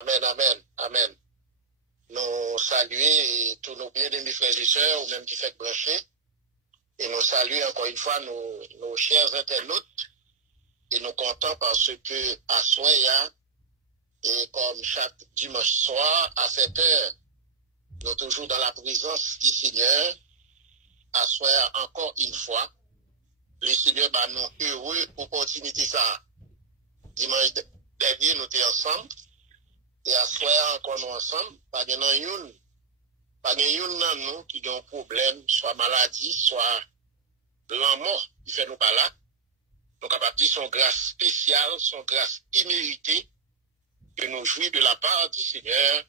Amen, amen, amen. Nous saluons tous nos bien-aimés frères et sœurs, ou même qui fait brancher. Et nous saluons encore une fois nos chers internautes. Et nous comptons parce que à Soya, et comme chaque dimanche soir, à 7 heures, nous sommes toujours dans la présence du Seigneur. À Soya, encore une fois, le Seigneur va nous heureux opportunité ça. Dimanche dernier, nous étions ensemble. Et à Soya, encore nous ensemble. Pas de nous qui ont un problème, soit maladie, soit la mort qui fait nous pas là. Nous capables de dire son grâce spéciale, son grâce imméritée, que nous jouissons de la part du Seigneur,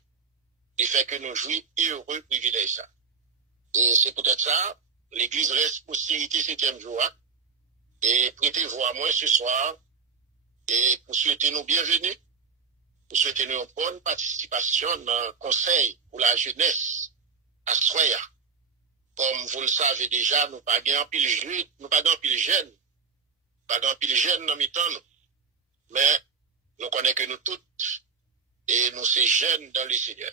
et fait que nous jouissons heureux privilège ça. Et c'est peut-être ça, l'Église reste postérité 7e jour, et prêtez-vous à moi ce soir, et pour souhaiter nous bienvenue, pour souhaiter nous une bonne participation dans le conseil pour la jeunesse à Soya. Comme vous le savez déjà, nous pas gagnons pile jeune, nous pas gagnons pile jeune, pas gagnons pile jeune dans mi-temps, mais nous connaissons que nous toutes, et nous sommes jeunes dans le Seigneur.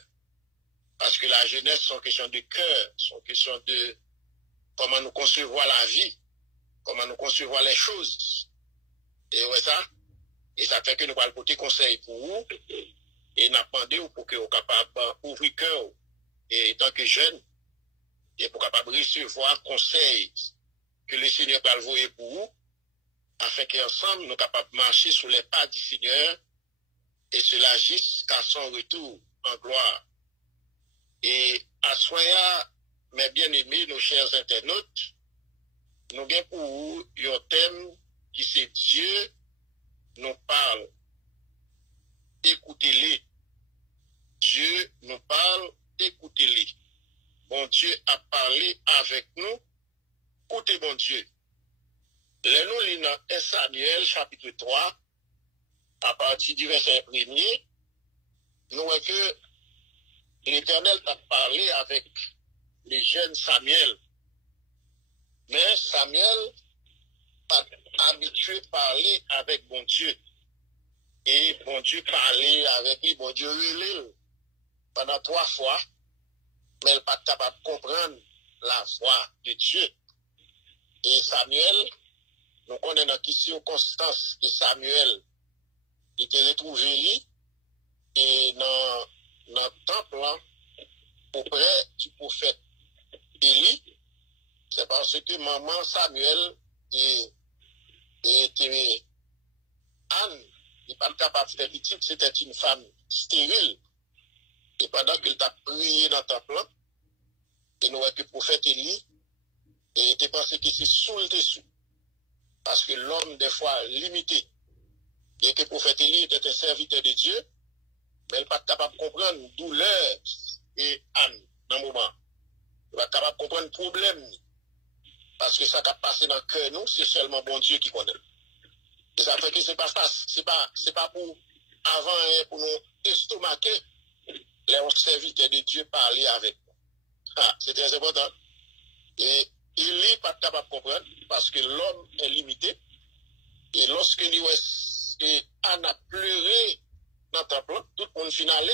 Parce que la jeunesse, c'est une question de cœur, c'est une question de comment nous concevoir la vie, comment nous concevoir les choses. Et ouais ça, et ça fait que nous allons porter conseil pour vous, et nous demandons pour que vous soyez capables d'ouvrir le cœur, et tant que jeune, et pour capable recevoir conseil que le Seigneur va envoyer pour vous, afin qu'ensemble nous soyons capables de marcher sur les pas du Seigneur, et cela jusqu'à son retour en gloire. Et à Soya, mes bien-aimés, nos chers internautes, nous avons pour vous un thème qui c'est Dieu nous parle. Écoutez-les. Dieu nous parle, écoutez-les. Bon Dieu a parlé avec nous. Écoutez, bon Dieu. Les nous lisons dans 1 Samuel, chapitre 3, à partir du verset 1er, nous voyons que l'Éternel a parlé avec les jeunes Samuel. Mais Samuel pas habitué à parler avec bon Dieu. Et bon Dieu parlait avec lui, bon Dieu relève pendant 3 fois, mais il n'est pas capable de comprendre la voix de Dieu. Et Samuel, nous connaissons dans quelle circonstance que Samuel était retrouvé lui, et dans le temple, auprès du prophète Élie, c'est parce que maman Samuel était Anne, il n'est pas capable de faire petite, c'était une femme stérile. Et pendant qu'il t'a prié dans le temple, et nous voyons que le prophète Élie était pensé que c'est sous le dessous. Parce que l'homme, des fois, limité. Bien que le prophète Élie était un serviteur de Dieu, mais il n'est pas capable de comprendre la douleur et Anne dans le moment. Il n'est pas capable de comprendre le problème. Parce que ça qui a passé dans le cœur, nous, c'est seulement bon Dieu qui connaît. Et ça fait que c'est pas pour avant, pour nous estomaquer, les serviteurs de Dieu parler avec nous. Ah, c'est très important. Et il n'est pas capable de comprendre parce que l'homme est limité. Et lorsque Anne a pleuré dans le temple, tout le monde finalé,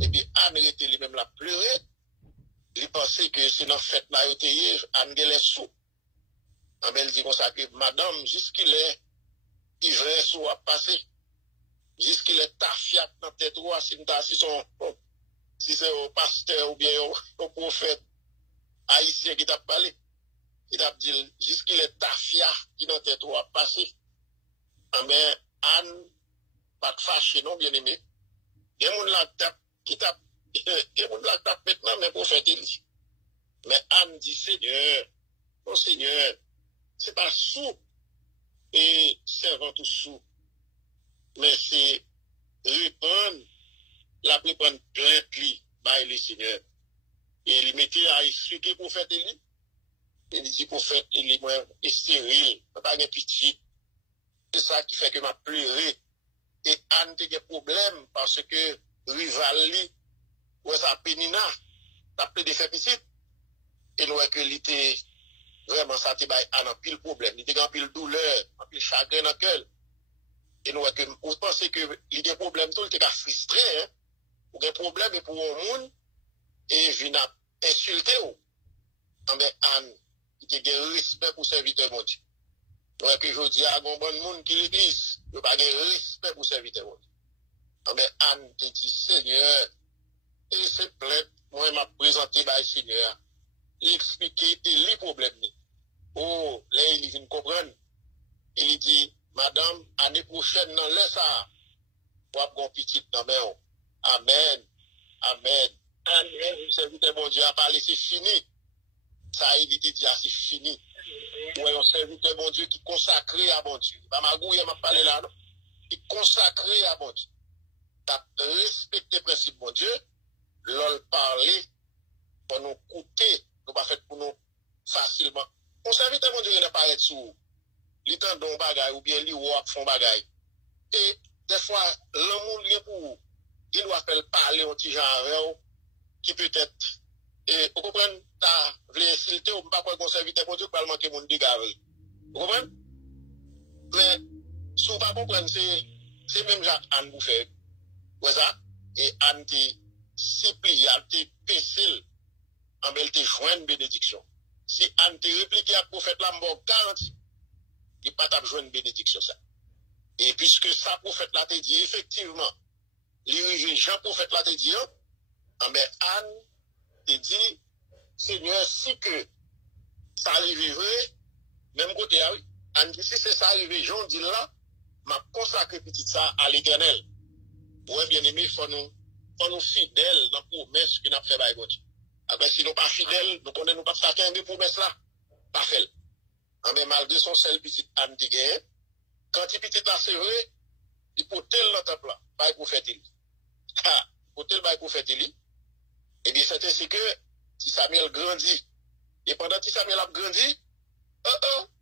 et puis Anne était lui-même la pleurer, il pensait que c'est dans la fête là, Anne est sous. Elle dit comme ça que madame, jusqu'il est ivresse ou a passé, jusqu'il est tafiat dans la tête ou si c'est au pasteur ou bien au prophète haïtien qui t'a parlé, il t'a dit jusqu'il est tafia qui dans la tête ou a passé. Mais Anne, pas de fâché, non, bien aimé. Il y a des gens qui tape maintenant, mais prophète il dit. Mais Anne dit, Seigneur, oh Seigneur, c'est pas sous et servant tout sous, mais c'est répondre, la prendre plainte lui, by le Seigneur. Et il mettait à expliquer prophète Élie. Il dit prophète Élie, moi, est stérile, pas de pitié. C'est ça qui fait que m'a pleuré. Et Anne a des problèmes parce que Rivali, ouais, ça pénina, t'as pris des faits petits. Et nous, que l'été, vraiment, ça te baille Anne en pile problème. Il était en pile douleur, en pile chagrin dans le cœur. Et nous, vous pensez que il y a un problème, tout le monde est frustré, hein? Ou un problème pour un monde, et vient insulter ou. Mais Anne, il y a un respect pour serviteur mon Dieu. Donc, que je dis à un bon monde qui l'église, il n'y a pas de respect pour serviteur mon Dieu. Mais Anne te dit, Seigneur, et c'est plaît, moi, m'a présenté par le Seigneur, il expliqué les problèmes. Oh, là, il vient comprendre. Il dit, Madame, année prochaine, non, laisse ça. Pour avoir petite dans main. Amen. Amen. Amen. Serviteur mon Dieu a parlé, c'est fini. Ça, il était dit, c'est fini. Ouais, un serviteur mon Dieu qui consacré à mon Dieu. Pas ma gouille, m'a parlé là, non? Qui consacré à mon Dieu. T'as respecté le principe mon Dieu. L'on parler pour nous coûter, nous pas fait pour nous facilement. On serviteur mon Dieu, il n'a pas être sous. Il tend d'un bagay ou bien il wap font bagay. Et des fois, l'amour lié pour il doit faire parler un petit genre qui peut-être et vous comprenez, t'as voulu insulter ou pas pour serviteur mon Dieu pour manquer mon dégât. Vous comprenez? Mais si vous pas comprendre, c'est même Jacques Anne vous fait. Ouais ça? Et Anne te supplie, elle te pécile, en belle te joint une bénédiction. Si Anne te réplique à prophète la mort 40, il n'y a pas besoin de bénédiction ça. Et puisque ça prophète là te dit, effectivement, les Jean prophète là te dit, mais Anne te dit, Seigneur, si que ça arriverait, même côté, Anne dit, si c'est ça arrivé, Jean dit là, m'a consacré petit ça à l'éternel. Ouais, bien aimé, faut nous fidèles dans la promesse que nous avons fait par God. Après, si nous pas fidèles, nous connaissons pas certains des promesses là, pas fait. Mais malgré son seul petit Anne de guerre, quand il petit là, c'est vrai, il peut tel dans temple là, pas pour faire tel. Ah, pour tel pour faire tel. Eh bien, c'est ainsi que, si Samuel grandit, et pendant que Samuel a grandi,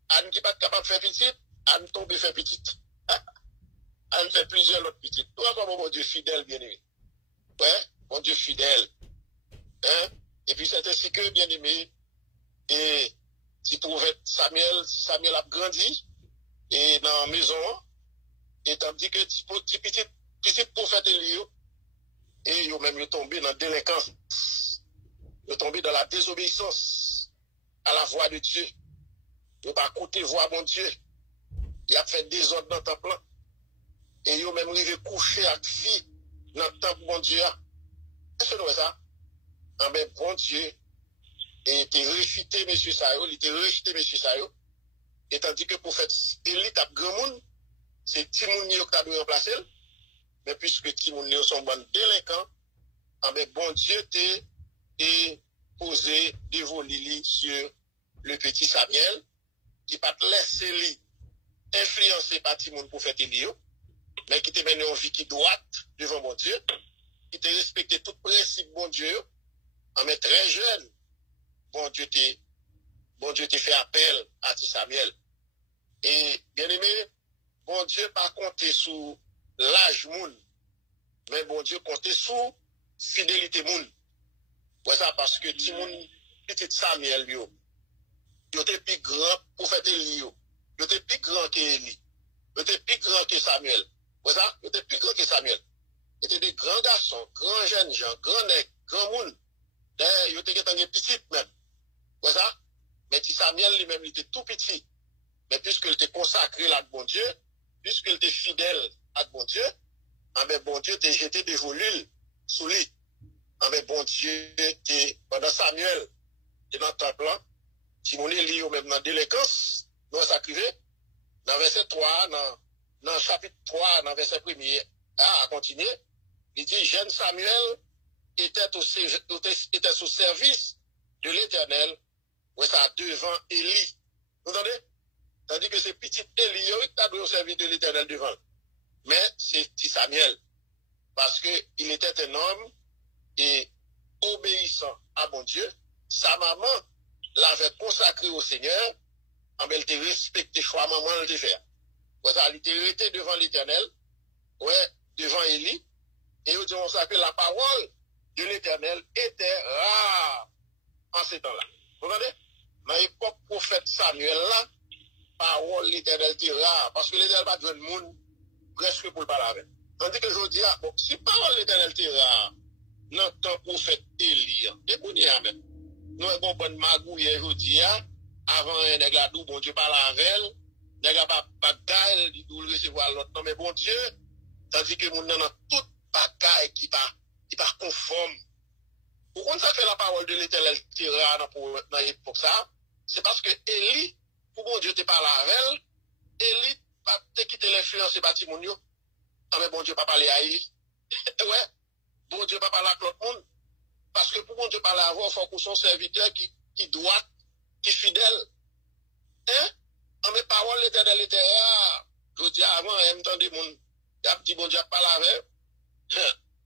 Anne qui n'est pas capable de faire petit, Anne tombe et fait petit. Anne fait plusieurs autres petites. Toi, comme mon Dieu fidèle, bien aimé. Ouais, mon Dieu fidèle. Hein? Et puis, c'est ainsi que, bien aimé, et si prophète Samuel a grandi, et dans la maison, et tandis que petit prophète Elio, et ils ont même tombé dans la délinquance, ils ont tombé dans la désobéissance à la voix de Dieu. Ils n'ont pas écouté voix de mon Dieu. Ils ont fait des ordres dans le temple. Et ils ont même arrivé coucher avec fille dans le temple, mon Dieu. Est-ce que nous ça? Ah ben, bon Dieu, et il était rejeté, monsieur Sayo, il était rejeté, monsieur Sayo. Et tandis que le prophète Élie a grand monde, c'est Timounio qui a dû remplacer. Mais puisque Timounio sont bons délinquants, ah ben, bon Dieu t'a posé devant Lili sur le petit Samuel, qui pas laissé lui influencer par Timoun prophète Élie, mais qui te mené en vie qui droite devant mon Dieu, qui te respecté tout principe bon Dieu, en mais très jeune, bon Dieu te fait appel à Samuel. Et bien aimé, bon Dieu pas compté sous l'âge moun, mais bon Dieu compté sous fidélité moun. Ouais ça parce que Timoun, petit Samuel yo était plus grand pour faire Élie yo était plus grand que Élie, était plus grand que Samuel. Ouais ça, était plus grand que Samuel. Était des grands garçons, grands jeunes gens, grands nègres, grands moun. D'ailleurs, il était petit même. Ouais ça? Mais si Samuel lui-même, il était tout petit. Mais puisqu'il était consacré à bon Dieu, puisqu'il était fidèle à bon Dieu, ah ben bon Dieu t'a jeté des volules sous lui. Ah ben bon Dieu pendant Samuel, et dans le temple, si mon lit ou même dans la délinquance, nous s'acrivait, dans verset 3, dans chapitre 3, dans verset 1er, à continuer, il dit, jeune Samuel était au service de l'Éternel, ouais, ça devant Élie. Vous entendez? Tandis que c'est petit Élie qui a au service de l'Éternel devant. Mais c'est petit Samuel. Parce qu'il était un homme et obéissant à mon Dieu. Sa maman l'avait consacré au Seigneur. Elle était respectée, choix maman le faire. Ouais, ça, elle était devant l'Éternel. Ouais, devant Élie. Et on dit, on s'appelle la parole de l'Éternel était rare en ces temps-là. Vous entendez? Dans l'époque prophète Samuel là, parole l'Éternel était rare. Parce que l'Éternel pas de monde presque pour le parler avec. Tandis que je dis, bon, si parole l'éternel t'est rare, dans le temps prophète Élie, et qu'on y a même, nous avons bon magouille, je dis, avant un nègre bon Dieu parle avec elle, nègre pas gagne, il doit recevoir l'autre, non, mais bon Dieu, tandis que nous avons toute bagaille qui pas conforme. Pourquoi ça fait la parole de l'éternel t'est rare dans l'époque ça? C'est parce que Élie, pour bon Dieu te parle avec elle, Élie, te quitté l'influence et bâti mon yo. Ah, mais bon Dieu pas parler à Élie. Ouais. Bon Dieu pas parler à l'autre monde. Parce que pour bon Dieu parler à vous, il faut qu'on soit serviteur qui doit, qui fidèle. Hein? Ah, mais parole l'éternel était là. Je dis avant, il me tendait mon, il a dit bon Dieu parler avec.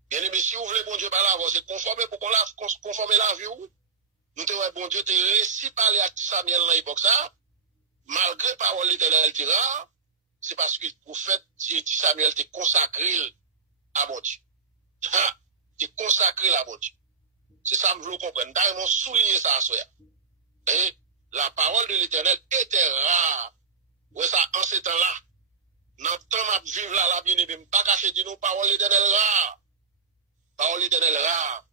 Bien aimé, si vous voulez bon Dieu parler à vous, c'est conformer pour qu'on la, conformer la vie ou. Nous te ouais, bon Dieu, te réussi parler à Samuel dans l'époque ça. Malgré parole l'éternel était rare. C'est parce que le prophète Samuel t'est consacré à bon Dieu. T'es consacré à bon Dieu. C'est ça que je veux comprendre. D'ailleurs, mon soulier ça, et la parole de l'éternel était rare. Ouais, ça, en ce temps-là, dans le temps de vivre là, bien aimé, pas caché de nous, parole de l'éternel rare. Parole de l'éternel rare.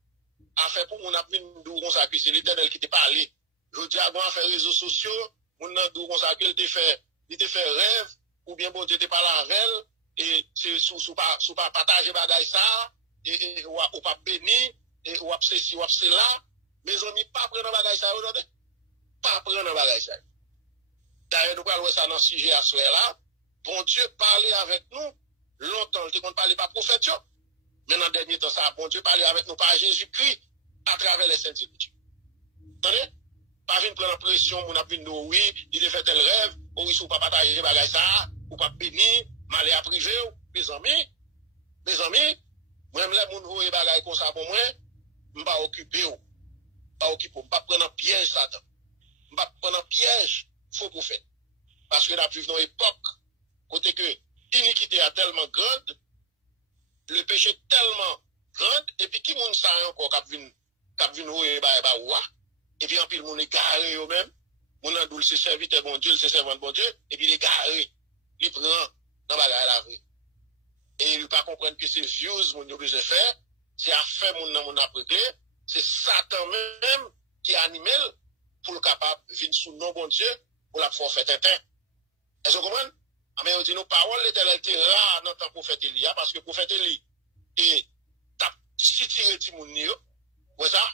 Affaire pour mon appui, nous consacrer, c'est l'éternel qui t'a parlé. Je dis à moi, faire réseaux sociaux, mon nous consacrer, il te fait rêve, ou bien bon Dieu te parle avec elle, et c'est sous pas partager bagaille ça, et ou pas béni, et ou ceci, ou cela, mes amis, pas prendre bagaille ça aujourd'hui. Pas prendre bagaille ça. D'ailleurs, nous parlons ça dans le sujet à ce là. Bon Dieu parlait avec nous longtemps. Je ne parle pas prophète. Mais dans le dernier temps, ça, bon Dieu parlait avec nous par Jésus-Christ à travers les saintes écritures. Attendez? Pas venir prendre pression, mon appui nous, oui, il a fait tel rêve, ou il ne pas partager bagaille ça, ou pas béni, mal à privé, mes amis, moi-même, les gens voient bagaille comme ça pour moi, je ne vais pas occuper, pas prendre un piège, Satan. Je ne vais pas prendre un piège, faux prophète. Parce que nous vivons dans une époque, côté que l'iniquité est tellement grande, le péché est tellement grand, et puis qui moun ça encore qui vient oué et puis en pile moun est garé eux même, moun an doul se serviteur bon Dieu, se servant bon Dieu, et puis il est garé, il prend dans bagarre la vie. Et il pas comprendre que c'est views moun yo besoin faire, c'est affaire moun après c'est Satan même qui anime pour le capable venir sous nom bon Dieu pour la faire faire tintin. Est-ce que vous comprenez? Mais on dit nos paroles l'éternel était rare dans le temps prophète Elia, parce que prophète Elia, et t'as tiré Timounio, ouais ça,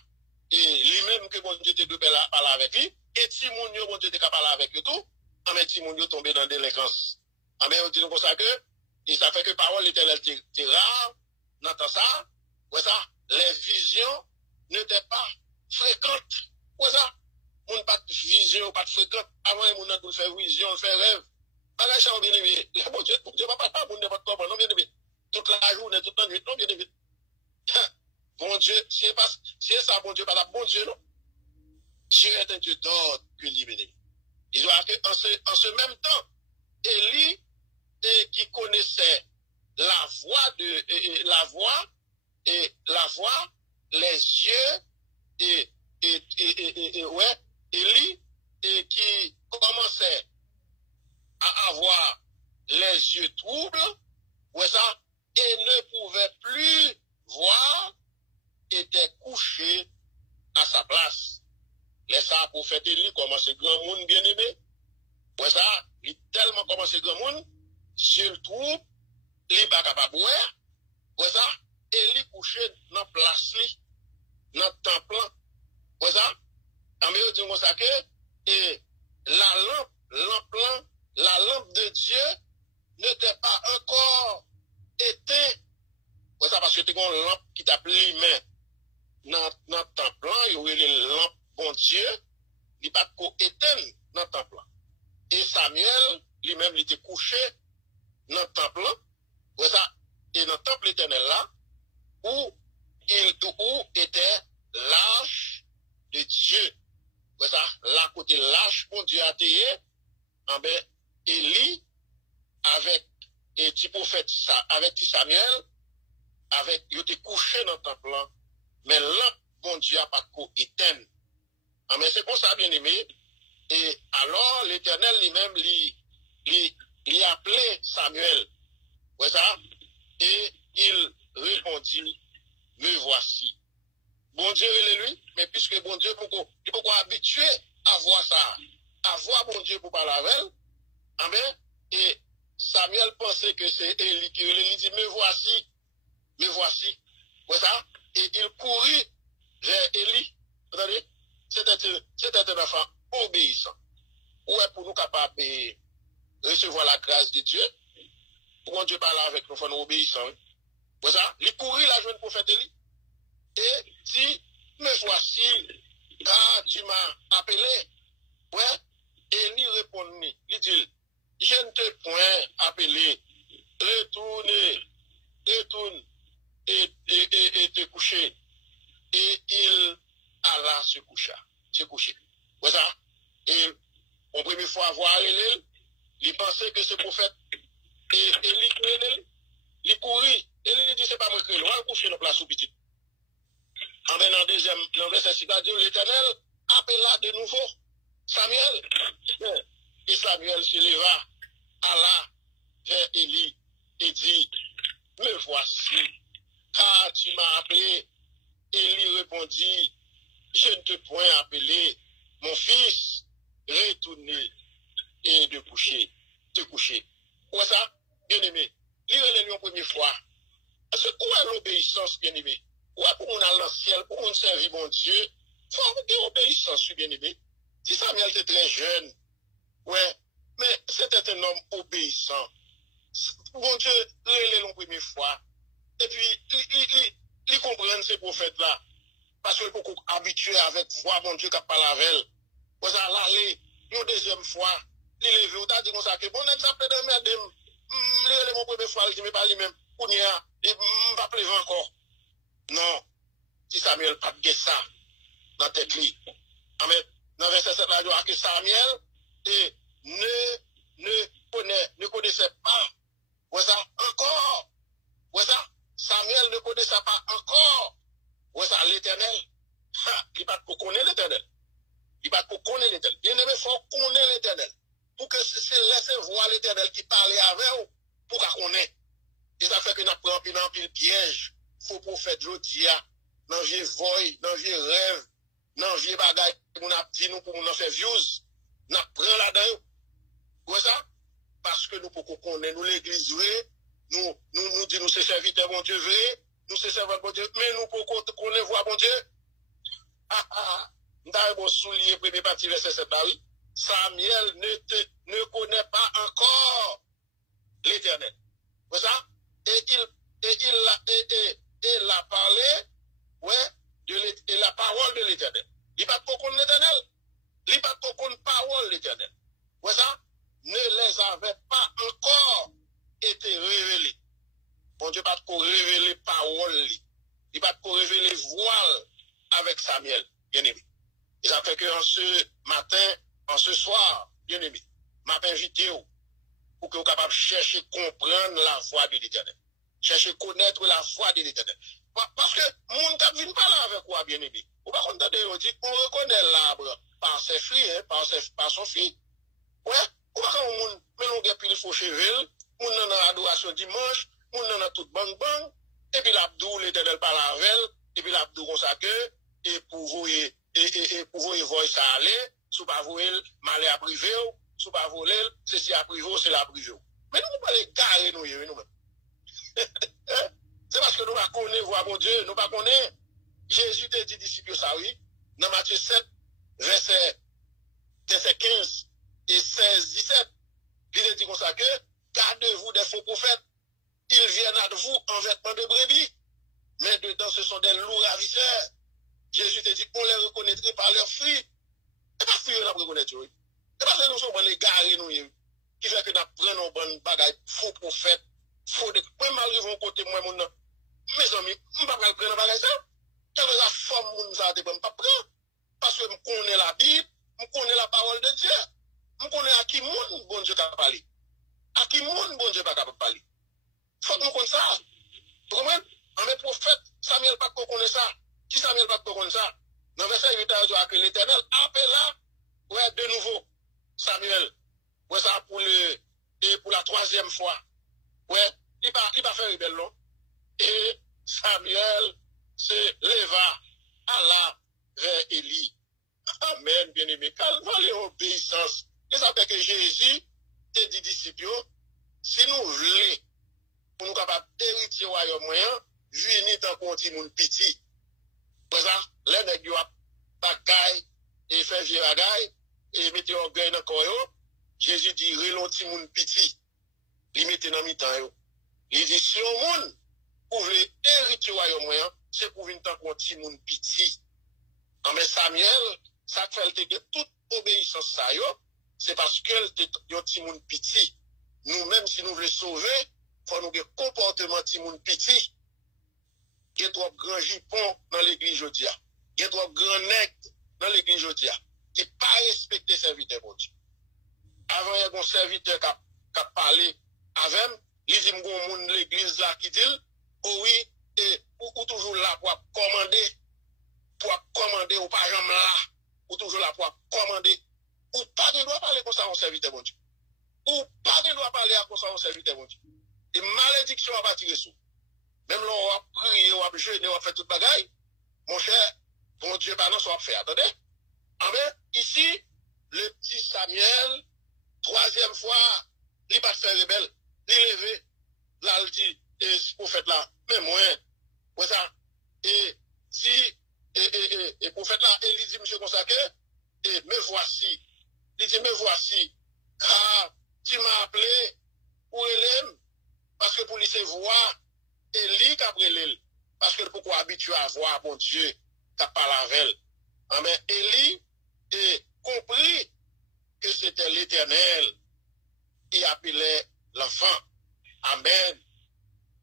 et lui-même que bon Dieu te doit parler avec lui, et Timounio, bon Dieu te parler avec lui tout, mais Timounio tombé dans la délinquance. Mais on dit comme ça que, et ça fait que parole l'éternel était rare dans le temps ça, ouais ça, les visions n'étaient pas fréquentes, ouais ça, mon pas de vision, pas de fréquente, avant mon n'a pas faire vision, faire rêve. Bagage ça bien aimé. Bon Dieu pas pas bon n'importe comment, non bien aimé. Toute la journée, toute la nuit, non bien aimé. Bon Dieu, c'est ça bon Dieu pas bon Dieu non. Dieu est un Dieu d'ordre que lui bien aimé. Il doit que en ce même temps, Élie qui connaissait la voix, les yeux et ouais, Élie qui commençait à avoir les yeux troubles, ouais ça, et ne pouvait plus voir, était couché à sa place. Les ça pour faire Élie comment c'est grand monde bien aimé, ouais ça, il tellement comment c'est grand monde, yeux troubles, il pas capable de boire, ouais ça, Élie couché dans place li, dans temple, ouais ça, en même temps ça que, et la lampe de Dieu n'était pas encore éteinte. C'est ça parce que tu as une lampe qui t'a pris main dans le temple, il y a une lampe bon Dieu, il n'est pas éteinte dans le temple. Et Samuel, lui-même, il était couché dans le temple, c'est ça, et dans le temple éternel là, où était l'arche de Dieu. C'est ça, là côté l'arche, bon Dieu a taillé, ben, Élie, avec et petit prophète, avec Samuel, avec, il était couché dans le temple, mais là, bon Dieu a pas éteint. Mais c'est pour ça, bien aimé. Et alors, l'Éternel lui-même, lui appelait Samuel. Ouais ça? Et il répondit, me voici. Bon Dieu, il est lui, mais puisque bon Dieu, il peut habitué à voir ça, à voir bon Dieu pour parler avec elle. Amen. Et Samuel pensait que c'est Élie qui lui dit, me voici, me voici. Ouais ça? Et il courut vers Élie. Vous entendez? C'était un enfant obéissant. Ouais, pour nous capables de recevoir la grâce de Dieu. Pour Dieu parle avec nous, faut nous obéissant. Ouais ça? Il courut la jeune prophète Élie. Et dit, me voici, car tu m'as appelé. Ouais. Élie répondit, il dit, je ne te point appelé, retourne et te coucher. Et il alla se coucher. Ouais ça? Et on première fois voir Élie, il pensait que ce prophète, et Élie, il courit, Élie dit, c'est pas moi qui le vois, coucher dans la place ou petite. Amen, dans le verset 6, l'Éternel appela de nouveau Samuel. Et Samuel se leva, alla vers Élie et dit, me voici, car tu m'as appelé. Élie répondit, je ne te point appelé, mon fils, retourner et te coucher. Où est ça, bien-aimé? Lisez-le une première fois. Parce que où est l'obéissance, bien-aimé? Où est pour on a le ciel, pour on servir mon Dieu? Il faut avoir de l'obéissance, bien-aimé. Si Samuel était très jeune, ouais, mais c'était un homme obéissant. Bon Dieu, il la première fois. Et puis, il comprend ces prophètes-là. Parce qu'il est beaucoup habitué avec voix, bon Dieu, qui parle avec elle. Vous allez aller, une deuxième fois, il est levé, il a dit comme ça, que bon, il a fait de merde, il est mon première fois, il dit, mais pas lui-même, il ne va pas pleurer encore. Non, si Samuel n'a pas de ça dans la tête. Amen. Dans le verset 7, il dit que Samuel ne connaissait pas. Ouais ça, encore. Ouais ça, Samuel ne connaissait pas encore. Ouais ça, l'Éternel. Il va pas connaître l'Éternel. Il va pas connaître l'Éternel. Bien aimé, il faut connaître l'Éternel. Pour que c'est laisser voir l'Éternel qui parle avec vous, pour qu'on connaisse. Et ça fait que nous prenons un piège. Faut prophète Jodia, dans vieux voix, dans vieux rêve, dans vieux bagaille, pour nous dire nous pour nous faire views, nous prenons là-dedans. Ouais ça? Parce que nous pouvons connaître, nous l'église vrai, nous disons nous c'est serviteur bon Dieu vrai, nous c'est servant bon Dieu, mais nous pouvons connaître voir bon Dieu. Nous avons souligné premier partie verset 7 oui. Samuel ne connaît pas encore l'Éternel. Ouais ça? Et il a parlé, ouais, de la parole de l'Éternel. Il va pas connaître l'Éternel. Il va pas connaître la parole de l'Éternel. Ouais ça? Ne les avait pas encore été révélés. Bon Dieu, pas de révéler parole. Il va pas révéler voile avec Samuel, bien aimé. Et ça fait que en ce matin, en ce soir, bien aimé, m'a invité pour que vous soyez capable de chercher comprendre la voix de l'Éternel. Chercher connaître la voix de l'Éternel. Parce que mon cap vient parler avec quoi, bien aimé. Ou pas contre on dit on reconnaît l'arbre par ses fruits, hein, par son fruit. Ouais, ou pas quand on mais on gagne plus faux cheveux, on a l'adoration dimanche, on a tout bang bang, et puis l'abdou l'Éternel parle avec elle, et puis l'abdou consacré, et pour vous voir ça aller, sous pas vous mal à privé, sous pas voler, c'est à privé, c'est la privé. Mais nous pas les garer nous-mêmes. C'est parce que nous ne connaissons pas mon Dieu, nous ne connaissons pas. Jésus te dit disciples ça, oui, dans Matthieu 7, verset 15 et 16, 17, il dit comme ça que, gardez-vous des faux prophètes, ils viennent à vous en vêtements de brebis, mais dedans ce sont des loups ravisseurs. Jésus te dit qu'on les reconnaîtrait par leurs fruits. Et pas fruits, on reconnaître, oui. Et parce que nous sommes les garés, nous, qui fait que nous prenons bonnes bagailles, faux prophètes, faux de. Moi, m'arrive côté, moi, mon nom. Mes amis, je ne vais pas prendre bagaille ça. Quelle est la forme, mon ça, je ne vais pas prendre. Parce que je connais la Bible, je connais la parole de Dieu. Je connais à qui monde, bon Dieu, a parlé. À qui monde, bon Dieu, pas capable de parler. Faut que nous connaissions ça. Vous comprenez? En mes prophètes, Samuel pas connaît ça. Qui Samuel pas connaît ça? Dans le verset 8, il dit que l'Éternel appela, ouais, de nouveau, Samuel. Ouais, ça pour la troisième fois. Ouais, il pas fait rebelle, non? Et Samuel se leva, alla vers Élie. Amen, bien-aimé. Quand l'obéissance, et ça fait que Jésus te dit disciples, si nous voulons, pour nous capables d'hériter au royaume moyen, venir dans le petit monde petit. Pour ça, les nègres ont bagaille et fait vieux bagaille et mettez orgueil dans le corps. Jésus dit, relon petit monde petit. Il mettez dans le mi-temps. Il dit, si on monde, pour hériter au royaume moyen, c'est pour venir dans le petit monde petit. Mais Samuel, ça fait que toute obéissance, ça, c'est parce que le petit monde petit. Nous-mêmes, si nous voulons sauver, il faut nous avoir un comportement petit monde petit. Il y a trop grand jupon dans l'église aujourd'hui. Il y a trop grand nègre dans l'église aujourd'hui. Qui n'a pas respecté le serviteur de Dieu. Avant, il y a un serviteur qui a parlé avec lui, il dit, il y a l'église là qui dit, oh oui, et ou toujours là pour commander, ou pas jamais là, ou toujours là pour commander, ou pas de droit parler comme ça en serviteur de Dieu. Ou pas de droit parler comme ça en serviteur de Dieu. Et malédiction va pas tirer sous. Même là, on va prier, on va jeûner, on va faire toute bagaille. Mon cher, bon Dieu, pas non, ça va faire. Attendez. Amen. Ici, le petit Samuel, troisième fois, il va faire rebelle. Il levé. Là, il dit, et ce prophète là, mais moi, ouais ça. Et si, et prophète là, il dit, monsieur consacré, et me voici. Il dit, me voici. Car tu m'as appelé pour l'aimer, parce que pour lui se voir, Élie qu'après l'île, parce que pourquoi habitué à voir, bon Dieu, t'as parlé avec elle. Amen. Élie est compris que c'était l'Éternel qui appelait l'enfant. Amen.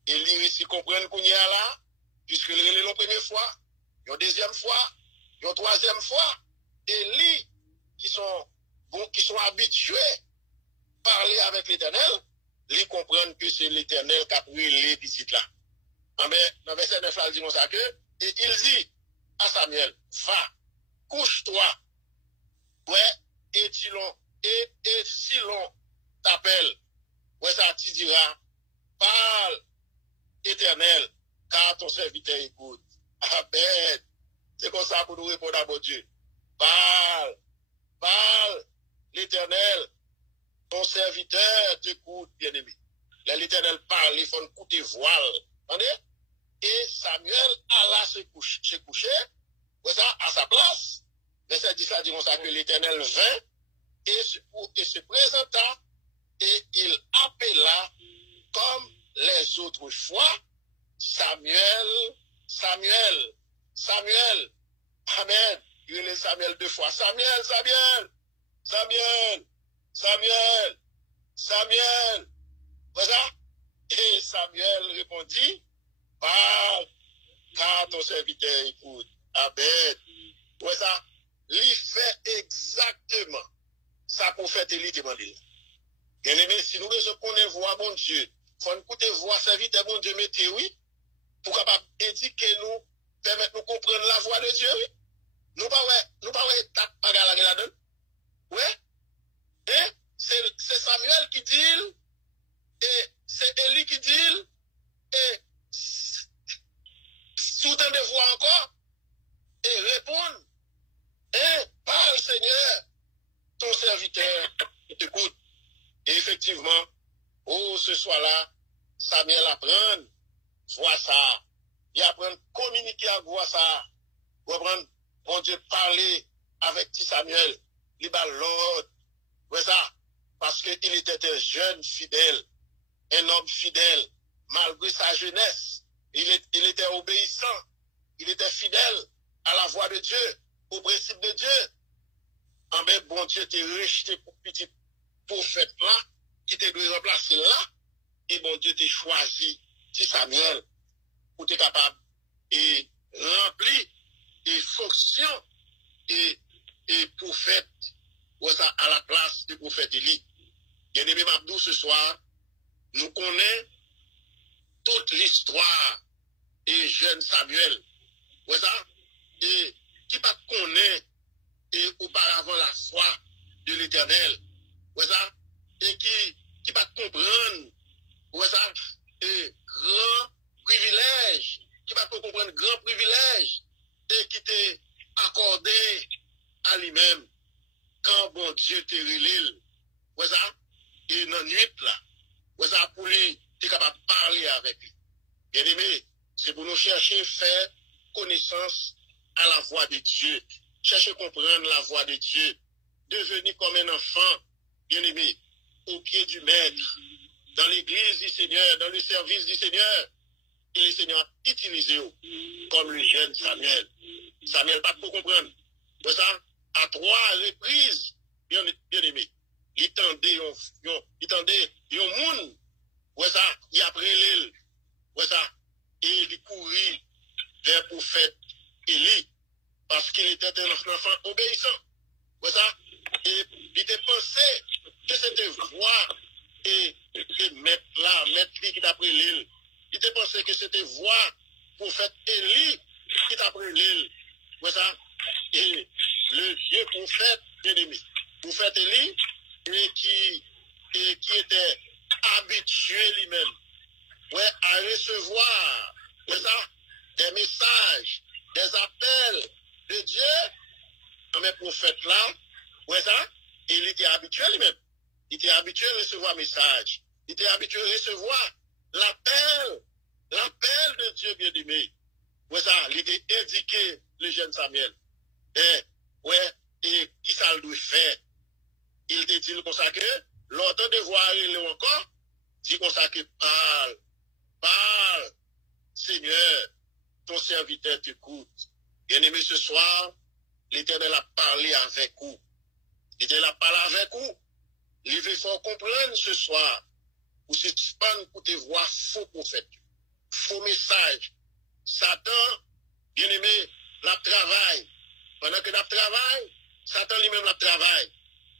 Élie réussit à comprendre qu'on y a là, puisque il est la première fois, la deuxième fois, la troisième fois. Élie, qui sont habitués à parler avec l'Éternel, ils comprennent que c'est l'Éternel qui a pris les visites là. Amen. Dans le verset 9, il dit comme ça que, et il dit à Samuel, va, couche-toi. Ouais, et si l'on t'appelle, ouais, ça tu diras, parle, Éternel, car ton serviteur écoute. Amen. C'est comme ça pour nous répondre à mon Dieu. Parle, l'Éternel, ton serviteur t'écoute, bien-aimé. L'Éternel parle, il faut écouter voile. Entendez? Et Samuel alla se coucher, ça, à sa place. Verset 10 dit comme ça que l'Éternel vint et se présenta et il appela comme les autres fois Samuel. Amen. Il est Samuel deux fois. Samuel. Voilà. Et Samuel répondit, parle, car ton serviteur écoute. Amen. Ouais, ça, il fait exactement ça pour faire Élie demandé. Bien aimé, si nous voulons connaître voix bon Dieu, il faut écouter voix serviteur bon Dieu, mettez oui, pour capable indiquer nous, permettre nous comprendre la voix de Dieu, oui. Nous pas étape à galaguer là-dedans. Ouais. Et c'est Samuel qui dit, et c'est Élie qui dit, et tout un de voix encore, et répondre, et parle Seigneur, ton serviteur t'écoute. Et effectivement, ce soir-là, Samuel apprend, voix ça, il apprend à communiquer avec voix ça, reprendre, bon Dieu, parler avec petit Samuel, il bat l'ordre, ouais ça, parce qu'il était un jeune fidèle, un homme fidèle, malgré sa jeunesse, il était obéissant, il était fidèle à la voix de Dieu, au principe de Dieu. En même bon Dieu t'est rejeté pour petit prophète là, qui te doit remplacer là, et bon Dieu t'est choisi, petit Samuel, pour être capable et remplir et fonction et prophète, ou ça à la place du prophète Élie. Bien aimé Mabdou, ce soir, nous connaissons toute l'histoire et jeune Samuel, ou ça, et qui pas connaît et auparavant la foi de l'Éternel, ou ça, et qui pas comprendre, ou ça, grand privilège, qui va comprendre grand privilège, et qui t'est accordé à lui-même, quand bon Dieu te relève, ouais ça, et dans la nuit là, ouais ça, pour lui, tu es capable de parler avec lui. Bien aimé, c'est pour nous chercher faire connaissance à la voix de Dieu, chercher à comprendre la voix de Dieu, devenir comme un enfant, bien aimé, au pied du Maître, dans l'église du Seigneur, dans le service du Seigneur, et le Seigneur a utilisé comme le jeune Samuel. Samuel, pas pour comprendre. C'est ça, à 3 reprises, bien aimé, il tendait un monde, ouais ça, il a pris l'île, ouais ça, et il courit vers le prophète Élie, parce qu'il était un enfant obéissant, ouais ça, et il était pensé que c'était voix et mettre qui t'a pris l'île. Il était pensé que c'était voix prophète Élie qui t'a pris l'île, ouais ça, et le vieux prophète, bien aimé, prophète Élie, et qui était habitué lui-même, ouais, à recevoir, ouais ça, des messages, des appels de Dieu, mais prophète là, ouais ça, il était habitué lui-même. Il était habitué à recevoir un message. Il était habitué à recevoir l'appel de Dieu bien-aimé. Ouais ça, il était indiqué, le jeune Samuel. Et qui ça le doit faire? Il était dit comme ça que, l'autre de voir il encore, dit comme ça que parle, Seigneur, ton serviteur t'écoute. Bien-aimé, ce soir, l'Éternel a parlé avec vous. L'Éternel a parlé avec vous. Il faut comprendre ce soir, ou c'est pas pour te voir faux prophète, faux message. Satan, bien aimé, la travaille. Pendant que la travaille, Satan lui-même la travaille.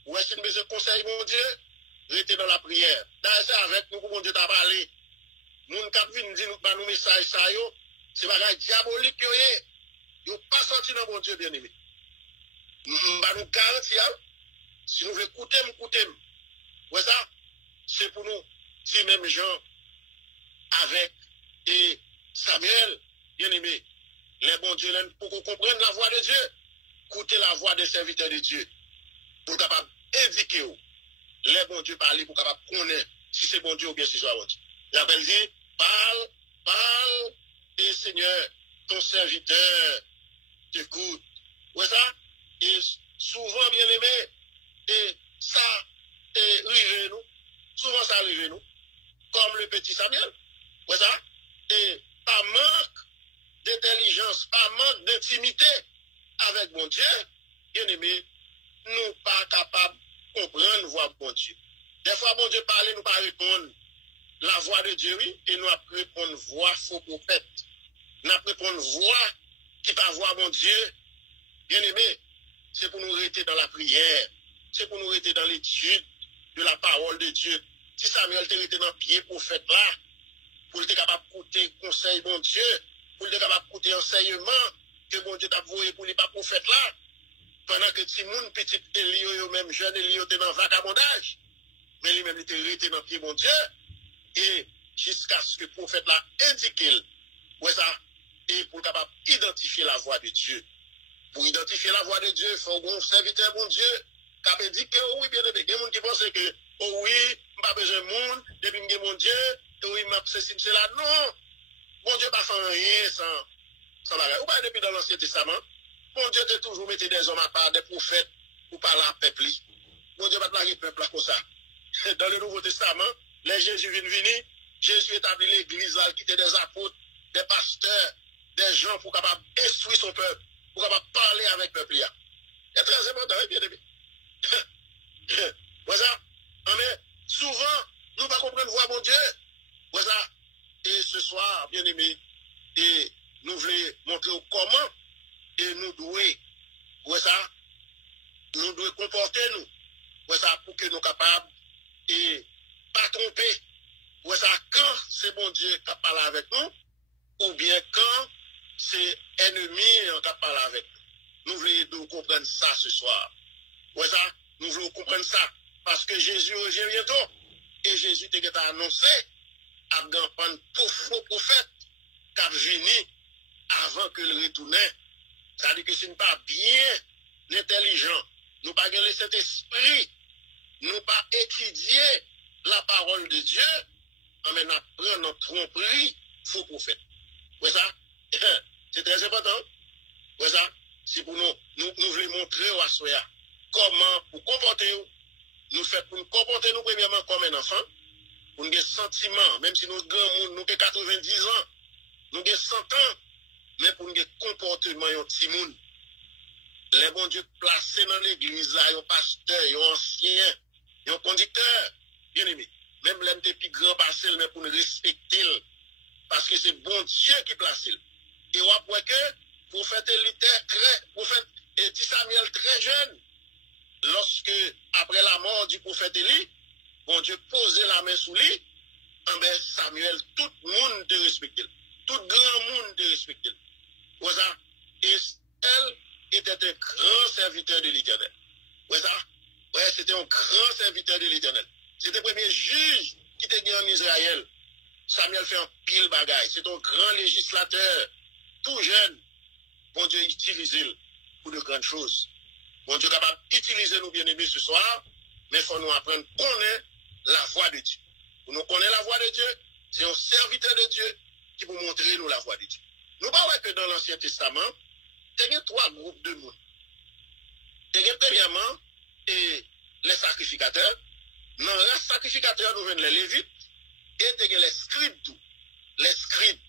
Ou est-ce qu'il me conseille, mon Dieu, rester dans la prière. D'ailleurs, c'est avec nous que mon Dieu t'a parlé. Moun kap vin di nous pas nous message ça yo, c'est bagay diabolique yo yé. Yo pas sorti dans mon Dieu bien aimé. M'ba nous garantir, si nous voulons écouter. Ouais ça, c'est pour nous, si même gens avec et Samuel, bien aimé, les bons dieux, pour qu'on comprenne la voix de Dieu, écouter la voix des serviteurs de Dieu, pour capable indiquer les bons dieux parler, pour capable connaître si c'est bon Dieu ou bien si c'est bon Dieu. J'appelle dit, parle, et Seigneur, ton serviteur t'écoute. Ouais ça, et souvent bien aimé, et ça, et rive nous, souvent ça arrive nous, comme le petit Samuel, ouais ça, et par manque d'intelligence, par manque d'intimité avec mon Dieu, bien aimé, nous pas capables de comprendre la voix de mon Dieu. Des fois, mon Dieu parle, nous pas répondre la voix de Dieu, oui, et nous apprenons répondre voix faux prophète. Nous apprenons voix qui pas voix mon Dieu, bien aimé, c'est pour nous rester dans la prière, c'est pour nous rester dans l'étude de la parole de Dieu. Si Samuel était resté dans le pied prophète là, pour être capable d'écouter conseil bon Dieu, pour être capable d'écouter enseignement que bon Dieu t'a voué pour les pas prophète là, pendant que Timoun, petit Elio, même jeune Elio, était dans le vagabondage, mais lui-même était resté dans le pied bon Dieu, et jusqu'à ce que le prophète là indique, ouais ça, et pour être capable d'identifier la voix de Dieu. Pour identifier la voix de Dieu, il faut qu'on serviteur bon Dieu, qui a dit que oui, bien aimé, il y a des gens qui pensent que, oh oui, je n'ai pas besoin de monde, depuis que mon Dieu, oui, m'a ceci, cela. Non, bon Dieu n'a pas fait rien sans bagage. Ou pas depuis dans l'Ancien Testament, bon Dieu a toujours mis des hommes à part, des prophètes, pour parler à peuple. Bon Dieu n'a pas de peuple comme ça. Dans le Nouveau Testament, les Jésus viennent venir, Jésus établit l'église là, qui était des apôtres, des pasteurs, des gens pour capable instruire son peuple, pour capable parler avec le peuple. C'est très important, bien aimé. Voilà. Mais souvent, nous ne comprenons pas voir mon Dieu. Voilà. Et ce soir, bien aimé, et nous voulons montrer comment et nous devons, voilà, nous devons comporter nous, voilà, pour que nous soyons capables et pas tromper. Voilà, quand c'est bon Dieu qui parle avec nous, ou bien quand c'est ennemi qui parle avec nous. Nous voulons comprendre ça ce soir. Voilà, nous voulons comprendre ça. Parce que Jésus revient bientôt. Et Jésus t'a annoncé a gagné pour faux prophète qui a venu avant que le retournait. Ça veut dire que si nous pas bien intelligent, nous pas gagner cet esprit, nous pas étudier la parole de Dieu, on apprend notre tromperie, faux prophète. Ouais ça? C'est très important. Ouais ça? C'est pour nous voulons montrer à Soya comment pour comporter nous fait pour nous comporter nous premièrement comme un enfant, pour nous des sentiments, même si nous grand nous 90 ans, nous avons 100 ans, mais pour nous des comportements un petit monde. Les bons Dieu placés dans l'église là, un pasteur, un ancien, un conducteur, bien aimé. Même l'un des plus grands passés, mais pour nous respecter, parce que c'est bon Dieu qui place. Et on voit que prophète Samuel très jeune, lorsque, après la mort du prophète Élie, bon Dieu posait la main sous lui, ben Samuel, tout le monde te respectait. Tout grand monde te respectait. Ouais ça? Et elle était un grand serviteur de l'Éternel. Ouais ça? Ouais, c'était un grand serviteur de l'Éternel. C'était le premier juge qui était gagné en Israël. Samuel fait un pile bagaille. C'est un grand législateur, tout jeune. Bon Dieu utilise pour de grandes choses. Bon Dieu est capable d'utiliser nos bien-aimés ce soir, mais il faut nous apprendre à connaître la voix de Dieu. Pour nous connaître la voix de Dieu, c'est un serviteur de Dieu qui peut montrer nous la voix de Dieu. Nous voyons que dans l'Ancien Testament, il y a 3 groupes de monde. Il y a premièrement les sacrificateurs. Dans les sacrificateurs, nous venons les Lévites et il y a les scribes tout. Les scribes.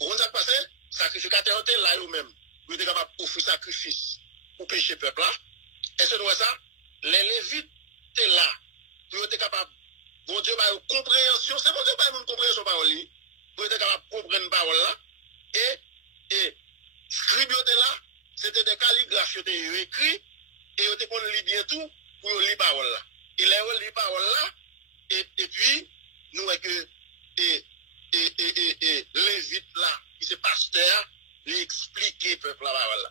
Vous avez passé? Sacrificateurs étaient là eux-mêmes. Ils étaient capables d'offrir sacrifice pour pécher peuple là. Et c'est nous ça? Les Lévites étaient là. Ils étaient capables. Bon Dieu, par une compréhension. C'est bon Dieu, par une compréhension parole. Ils étaient capables de comprendre parole là. Et scribes étaient là. C'était des calligraphes qui étaient écrits. Et ils étaient qu'on lit bien tout pour lire parole là. Il a lu parole là. Et puis, nous voyons que Lévite là, qui c'est pasteur, lui expliquer peuple la parole là.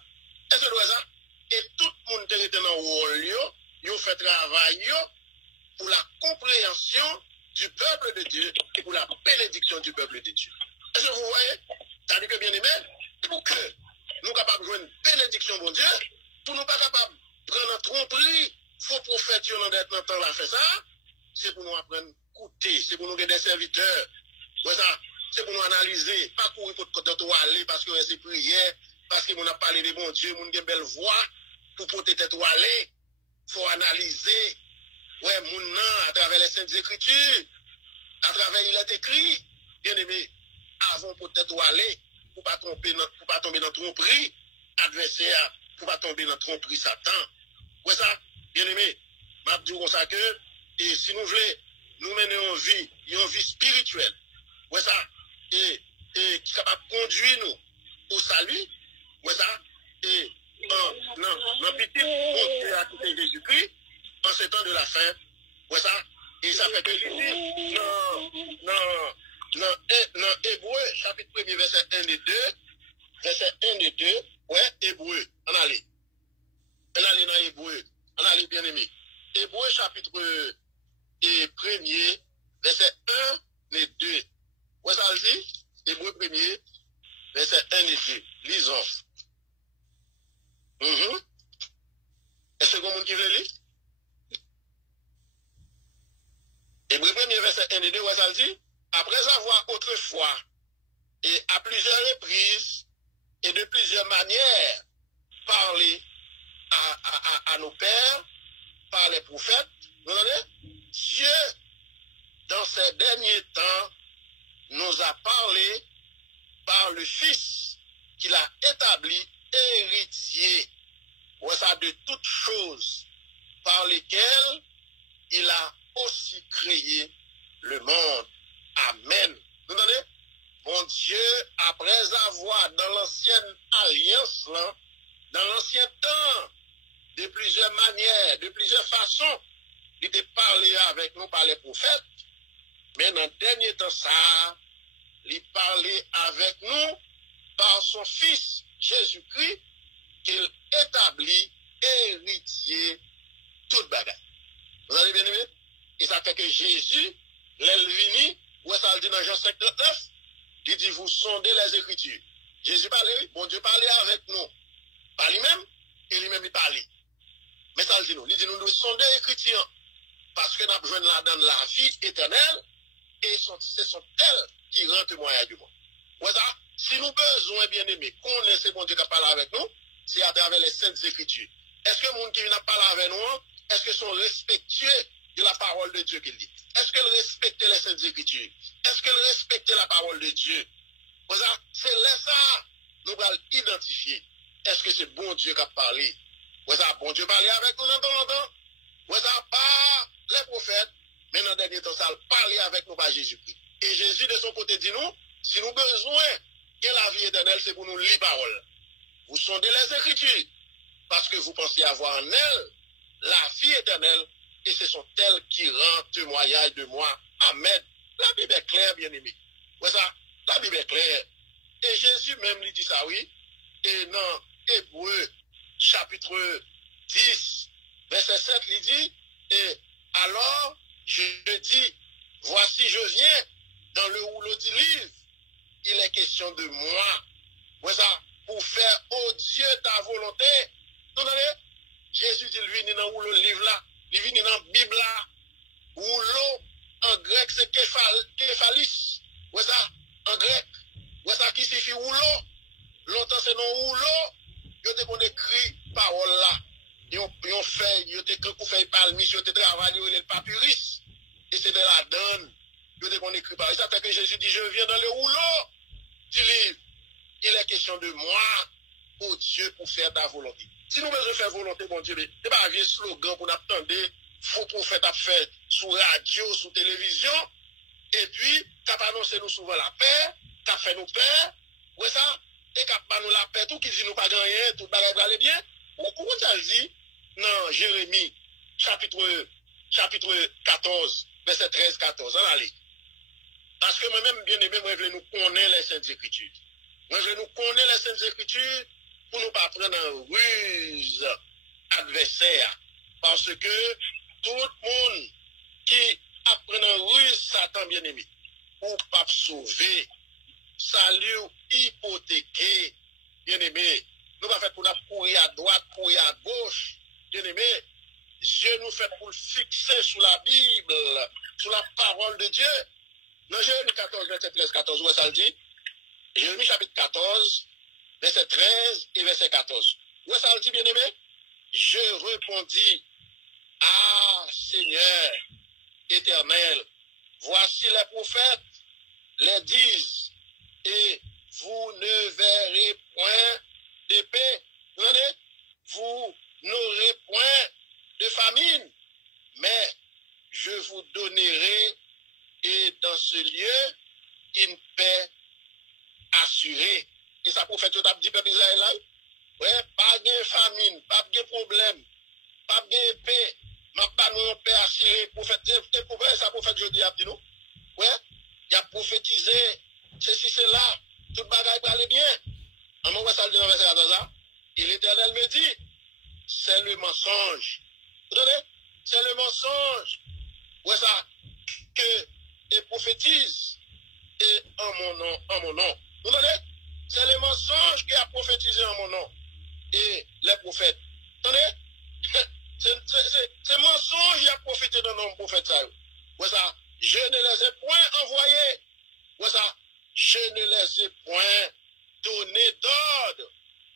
Est-ce que ça? Et tout le monde était dans le rôle, il fait travail pour la compréhension du peuple de Dieu et pour la bénédiction du peuple de Dieu. Est-ce que vous voyez? C'est-à-dire que bien aimé, pour que nous soyons capables de jouer une bénédiction, bon Dieu, pour nous pas capables de prendre un tromperie, faux prophète, dans le temps là fait ça, c'est pour nous apprendre à écouter, c'est pour nous aider des serviteurs. Ouais, ça, c'est pour nous analyser, pas courir pour côté aller parce que c'est prière, parce qu'on a parlé de bon Dieu, on a une belle voix, pour porter tête aller, faut analyser, ouais, mon nom, à travers les Saintes Écritures, à travers il est écrit, bien aimé, avant pour tête aller, pour pas tomber dans tromperie, adversaire, pour pas tomber dans tromperie Satan. Ouais, ça, bien aimé, m'a dit comme ça que, et si nous voulons, nous mener une vie spirituelle, ouais, ça, et qui est capable de conduire nous au salut, ouais, ça, et dans petit montrer à côté de Jésus-Christ, en ce temps de la fin, ouais, ça, et ça fait que l'idée, dans Hébreu, chapitre 1er, verset 1 et 2, verset 1 et 2, ouais, Hébreu, on allait dans Hébreu, on allait bien aimé. Hébreu, chapitre 1er, verset 1 et 2. Ouais, ça le dit? Hébreu 1er, verset 1 et 2. Lisons. Est-ce que vous qui veut lire? Hébreu 1er, verset 1 et 2, ouais, ça le dit? Après avoir autrefois, et à plusieurs reprises, et de plusieurs manières, parlé à nos pères, par les prophètes, vous entendez? Dieu, dans ces derniers temps, nous a parlé par le Fils qu'il a établi héritier, ouais, ça, de toutes choses par lesquelles il a aussi créé le monde. Amen. Vous entendez? Bon Dieu, après avoir dans l'ancienne alliance, là, dans l'ancien temps, de plusieurs manières, de plusieurs façons, il était parlé avec nous par les prophètes, mais dans le dernier temps, ça, il parlait avec nous par son Fils, Jésus-Christ, qu'il établit héritier toute bagarre. Vous avez bien aimé? Et ça fait que Jésus, l'est venu Où est-ce qu'il dit dans Jean 5:39? Il dit, vous sondez les Écritures. Jésus parlait, bon Dieu parlait avec nous. Par lui-même, et lui-même il parlait. Mais ça le dit nous. Il dit, nous sondez les Écritures. Parce que nous avons besoin de la vie éternelle. Et ce sont elles qui rendent témoignage du monde. Ouais, ça, si nous besoin, bien aimé, qu'on laisse bon Dieu qui parle avec nous, c'est à travers les Saintes Écritures. Est-ce que le monde qui vient parler avec nous, est-ce que sont respectueux de la parole de Dieu qu'il dit? Est-ce qu'elle respecte les Saintes Écritures? Est-ce qu'elle respecte la parole de Dieu? Ouais, ça, c'est là ça, nous allons identifier. Est-ce que c'est bon Dieu qui a parlé? Ouais, ça, bon Dieu parle avec nous dans longtemps? Ouais, ça, pas les prophètes. Mais dans le dernier temps, ça a parlé avec nous par Jésus-Christ. Et Jésus, de son côté, dit nous, si nous avons besoin de la vie éternelle, c'est pour nous lire parole. Vous sondez les Écritures, parce que vous pensez avoir en elles la vie éternelle, et ce sont elles qui rendent témoignage de moi. Amen. La Bible est claire, bien aimé. Ouais, ça, la Bible est claire. Et Jésus même lui dit ça, oui. Et dans Hébreux, chapitre 10, verset 7, il dit, et alors, je dis, voici je viens dans le rouleau du livre. Il est question de moi. Ouais, ça, pour faire, oh Dieu, ta volonté. Vous entendez? Jésus dit, lui, il est dans le rouleau livre là. Il vient dans la Bible là. Rouleau, en grec, c'est képhalis. Ouais, ça, en grec. Ouais, ça, qui signifie rouleau. Longtemps, c'est non rouleau. Yo te qu'on écrit parole là. Yon fait, yo te qu'on fait palmis, yo te travaille, le papyrus. Et c'est de la donne. Yo te qu'on écrit parole. Ça fait que Jésus dit, je viens dans le rouleau du livre. Il est question de moi, oh Dieu, pour faire ta volonté. Si nous besoin faire volonté, bon Dieu, c'est pas un vieux slogan pour nous attendre, faut prophète à faire sur radio, sur télévision, et puis, t'as annoncé nous souvent la paix, t'as fait nous paix, ouais ça, et qu'à pas nous la paix, tout qui dit nous pas gagner, tout va aller bien. Pourquoi ça dit? Non, Jérémie, chapitre 14, verset 13-14, on allez. Parce que moi-même, bien aimé, moi, je veux nous connaître les Saintes Écritures. Moi, je veux nous connaître les Saintes Écritures pour nous pas prendre en ruse adversaire. Parce que tout le monde qui apprend en ruse Satan, bien aimé, ou pas sauver, salut hypothéqué, bien aimé, nous pas fait pour nous courir à droite, courir à gauche, bien aimé, Dieu nous fait pour le fixer sous la Bible, sous la parole de Dieu. Dans Jérémie 14, verset 13-14, où ça le dit? Jérémie chapitre 14, verset 13 et verset 14. Où ça le dit, bien aimé? Je répondis, ah Seigneur éternel, voici les prophètes les disent, et vous ne verrez point d'épée. Vous voyez? Vous n'aurez point de famine, mais je vous donnerai, et dans ce lieu, une paix assurée. Et ça prophète t'a dit peuple Israël, ouais, pas de famine, pas de problème, pas de paix, mais pas de paix assurée. Prophète, ça prophète jeudi a dit nous, ouais, il a prophétisé ceci, cela, tout bagaille va aller bien. En moi, ça le dit dans verset 14, et l'Éternel me dit, c'est le mensonge. Vous entendez? C'est le mensonge. Ouais, ça, que, et prophétise, et en mon nom. Vous entendez? C'est le mensonge qui a prophétisé en mon nom. Et les prophètes. Vous entendez? C'est mensonge qui a prophétisé dans mon prophète, ça. Ouais, ça, je ne les ai point envoyés. Ouais, ça, je ne les ai point donné d'ordre.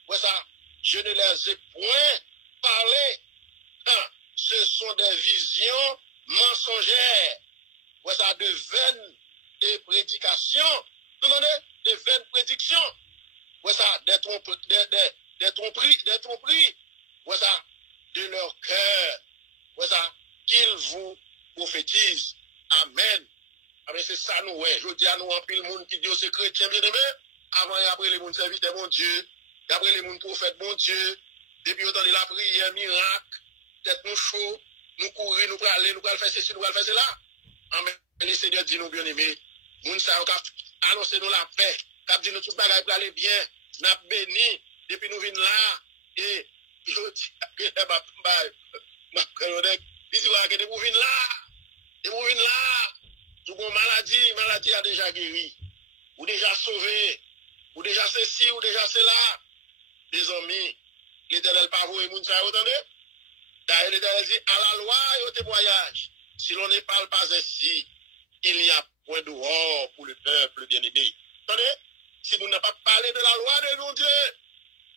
Ouais, ça, je ne les ai point parlé. Ce sont des visions mensongères. Ouais, ça, de vaines et prédications. Vous entendez? De vaines prédictions. Ouais, ça, des tromperies. Ouais, ça, de leur cœur. Ouais, ça, qu'ils vous prophétisent. Amen. Après, c'est ça, nous, ouais. Je dis à nous, en pile, le monde qui dit, c'est chrétien, bien aimé. Avant et après, les mondes serviteurs, mon Dieu. Et après, les mondes prophètes, mon Dieu. Depuis autant de la prière, miracle, tête nous chaud, nous courir, nous aller, nous faire ceci, nous faire cela. Amen. Le Seigneur dit nous, bien aimé. Moun sa, annoncer nous la paix. Cap dit nous tout bagaille pour aller bien. N'a béni. Depuis nous venons là. Et, je dis, il dit, vous venez là. Et vous venez là. Tout bon maladie a déjà guéri, ou déjà sauvé, ou déjà ceci, ou déjà cela. Des amis, l'Éternel pas vous et moun ça, vous entendez? D'ailleurs, l'Éternel dit, à la loi et au témoignage, si l'on ne parle pas ainsi, il n'y a point dehors pour le peuple bien-aimé. Attendez, si vous n'avez pas parlé de la loi de mon Dieu,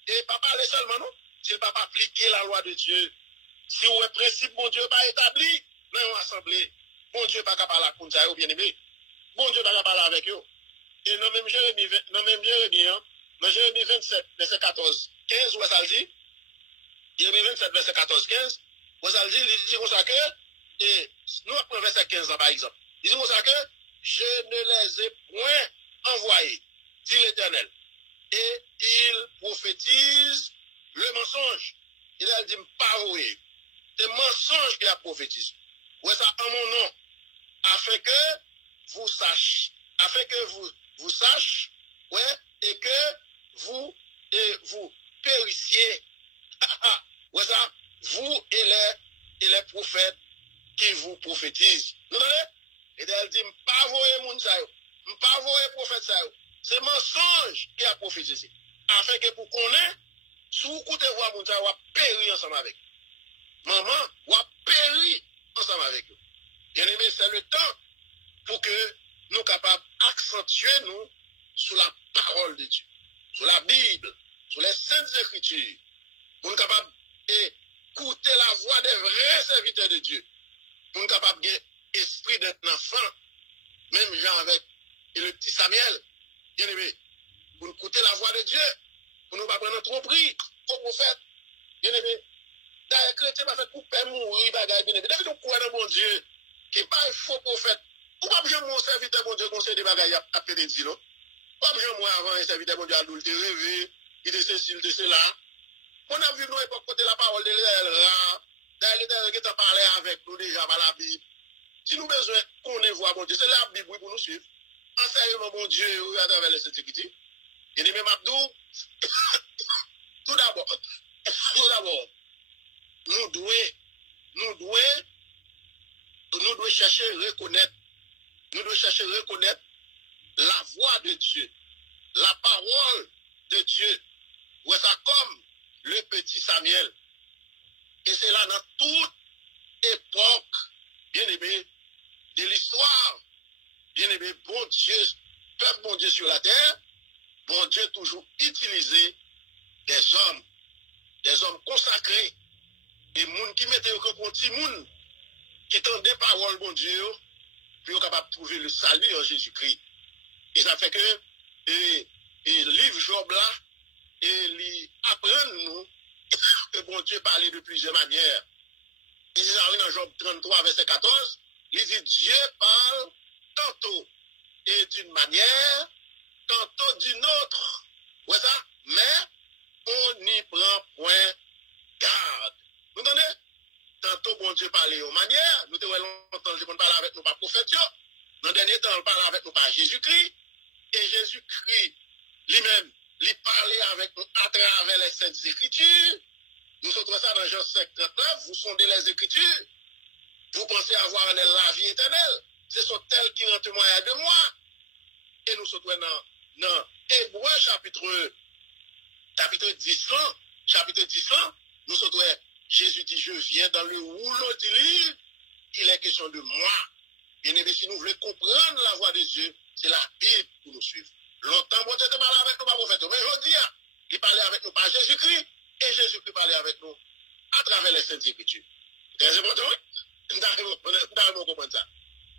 et pas parler seulement, non? Si vous n'avez pas appliqué la loi de Dieu, si vous avez principe, mon Dieu, pas établi, dans une assemblée, mon Dieu, pas capable de parler avec bien-aimé, mon Dieu, pas capable de parler avec eux. Et non, même Jérémie, hein, dans Jérémie 27, verset 14, 15, où ça le dit? Jérémie 27, verset 14, 15, où ça le dit, il dit comme ça que, et nous apprenons verset 15 par exemple. Il dit comme ça que, je ne les ai point envoyés, dit l'Éternel. Et il prophétise le mensonge. Il a dit, pas vrai. C'est mensonge qu'il a prophétisé. Ouais, ça en mon nom. Afin que vous sachiez. Afin que vous sachiez. Ouais, et que vous périssiez. Ouais, ça, vous et les prophètes qui vous prophétisent. Vous voyez? Et elle dit, pas vrai, moun sa yo. Pas vrai, prophète sa yo. C'est mensonge qui a prophétisé. Afin que pour qu'on ait, sous vous coûtez voir moun sa yo, péri ensemble avec. Maman, ou péri ensemble avec eux. Bien aimé, c'est le temps pour que nous capables d'accentuer nous sur la parole de Dieu, sur la Bible, sur les saintes écritures, pour nous capables d'écouter la voix des vrais serviteurs de Dieu, pour nous capables d'esprit d'être enfant, même genre avec le petit Samuel, bien aimé, pour nous écouter la voix de Dieu, pour nous pas prendre trop prix, faux prophète, bien aimé. D'ailleurs, chrétien va faire couper mourir, bagaille, bien aimé. Depuis nous croyons dans mon Dieu, qui n'est pas un faux prophète. Pourquoi je mon serviteur, mon Dieu, conseil des bagailles à péter de non? Pourquoi je moi avant un serviteur, mon Dieu, à l'oul, te rêvé, il te ceci, il te cela. On a vu nous époque côté la parole de l'Éternel. D'ailleurs, l'Éternel qui t'a parlé avec nous déjà par la Bible. Si nous besoin qu'on ait voix, mon Dieu, c'est la Bible oui, pour nous suivre. Enseignement, mon Dieu, à travers les Saintes-Écritures. Et les mêmes Abdou, tout d'abord, nous devons chercher à reconnaître. Nous devons chercher à reconnaître la voix de Dieu, la parole de Dieu. Ouais, ça comme le petit Samuel. Et c'est là dans toute époque, bien aimé, de l'histoire, bien aimé, bon Dieu, peuple bon Dieu sur la terre, bon Dieu toujours utilisé des hommes consacrés, des gens qui mettaient au petit monde, qui tendent des paroles, bon Dieu, puis sont capables de trouver le salut en Jésus-Christ. Et ça fait que, et livre Job là, et il apprend nous que bon Dieu parlait de plusieurs manières. Il dit dans Job 33, verset 14, il dit Dieu parle tantôt et d'une manière, tantôt d'une autre. Ouais ça? Mais on n'y prend point garde. Vous entendez? Tantôt bon Dieu parlait aux manières, nous devons longtemps, je ne parle avec nous pas prophètes. Dans le dernier temps, on parle avec nous pas Jésus-Christ. Et Jésus-Christ lui-même, il parlait avec nous à travers les saintes écritures. Nous sommes ça dans Jean 5, 39, vous sondez les écritures. Vous pensez avoir la vie éternelle. Ce sont elles qui rendent témoignage de moi. Et nous sommes dans Hébreux chapitre 10, nous sommes Jésus dit, je viens dans le rouleau du livre, il est question de moi. Bien aimé, si nous voulons comprendre la voix de Dieu, c'est la Bible pour nous suivre. Longtemps, bon Dieu te parlait avec nous, pas prophète. Mais aujourd'hui, il parlait avec nous par Jésus-Christ, et Jésus-Christ parlait avec nous à travers les Saintes Écritures. Très important, oui? Nous devons comprendre ça.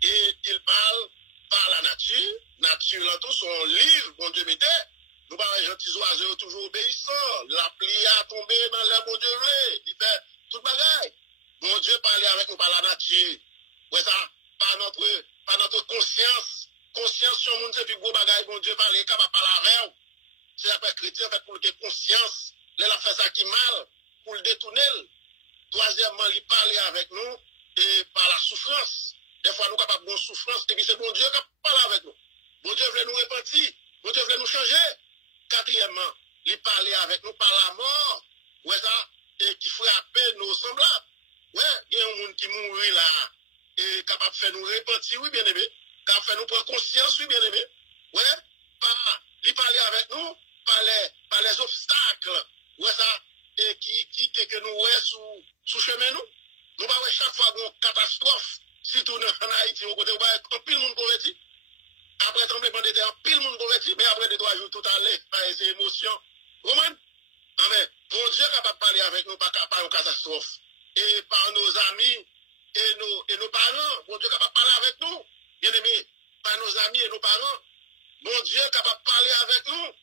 Et il parle par la nature, là, tout son livre, bon Dieu mettait, nous parlons des gentils oiseaux toujours obéissants, la pluie a tombé dans l'air, bon Dieu, il fait tout bagaille. Bon Dieu parlait avec nous par la nature. Ouais, ça, par notre conscience. Conscience sur le monde, c'est plus gros bagaille, bon Dieu parlait, capable de parler avec. C'est après chrétien, fait pour le conscience. Il a fait ça qui mal, pour le détourner. Troisièmement, il parlait avec nous, et par la souffrance. Des fois, nous sommes capables de souffrance, et puis c'est bon Dieu qui parle avec nous. Bon Dieu voulait nous repentir, bon Dieu voulait nous changer. Quatrièmement, il parlait avec nous par la mort, ouais ça, et qui frappait nos semblables. Ouais, il y a un monde qui mourit là, et capable de faire nous repentir, oui bien aimé, qu'a fait nous prendre conscience, oui, bien aimé. Ouais, il parlait avec nous, par les obstacles, ouais, ça, et qui que nous, ouais, sous chemin, nous. Nous, pas, ouais, chaque fois qu'on catastrophe, si tout en Haïti, on côté, ouais, un pile monde converti. Après tremblement de terre, un pile monde converti, mais après 2-3 jours, tout allait, par ces émotions. Vous comprenez? Amen. Bon Dieu est capable de parler avec nous par une catastrophe. Et par nos amis et nos parents. Bon Dieu est capable de parler avec nous. Bien aimé, par nos amis et nos parents. Bon Dieu est capable de parler avec nous.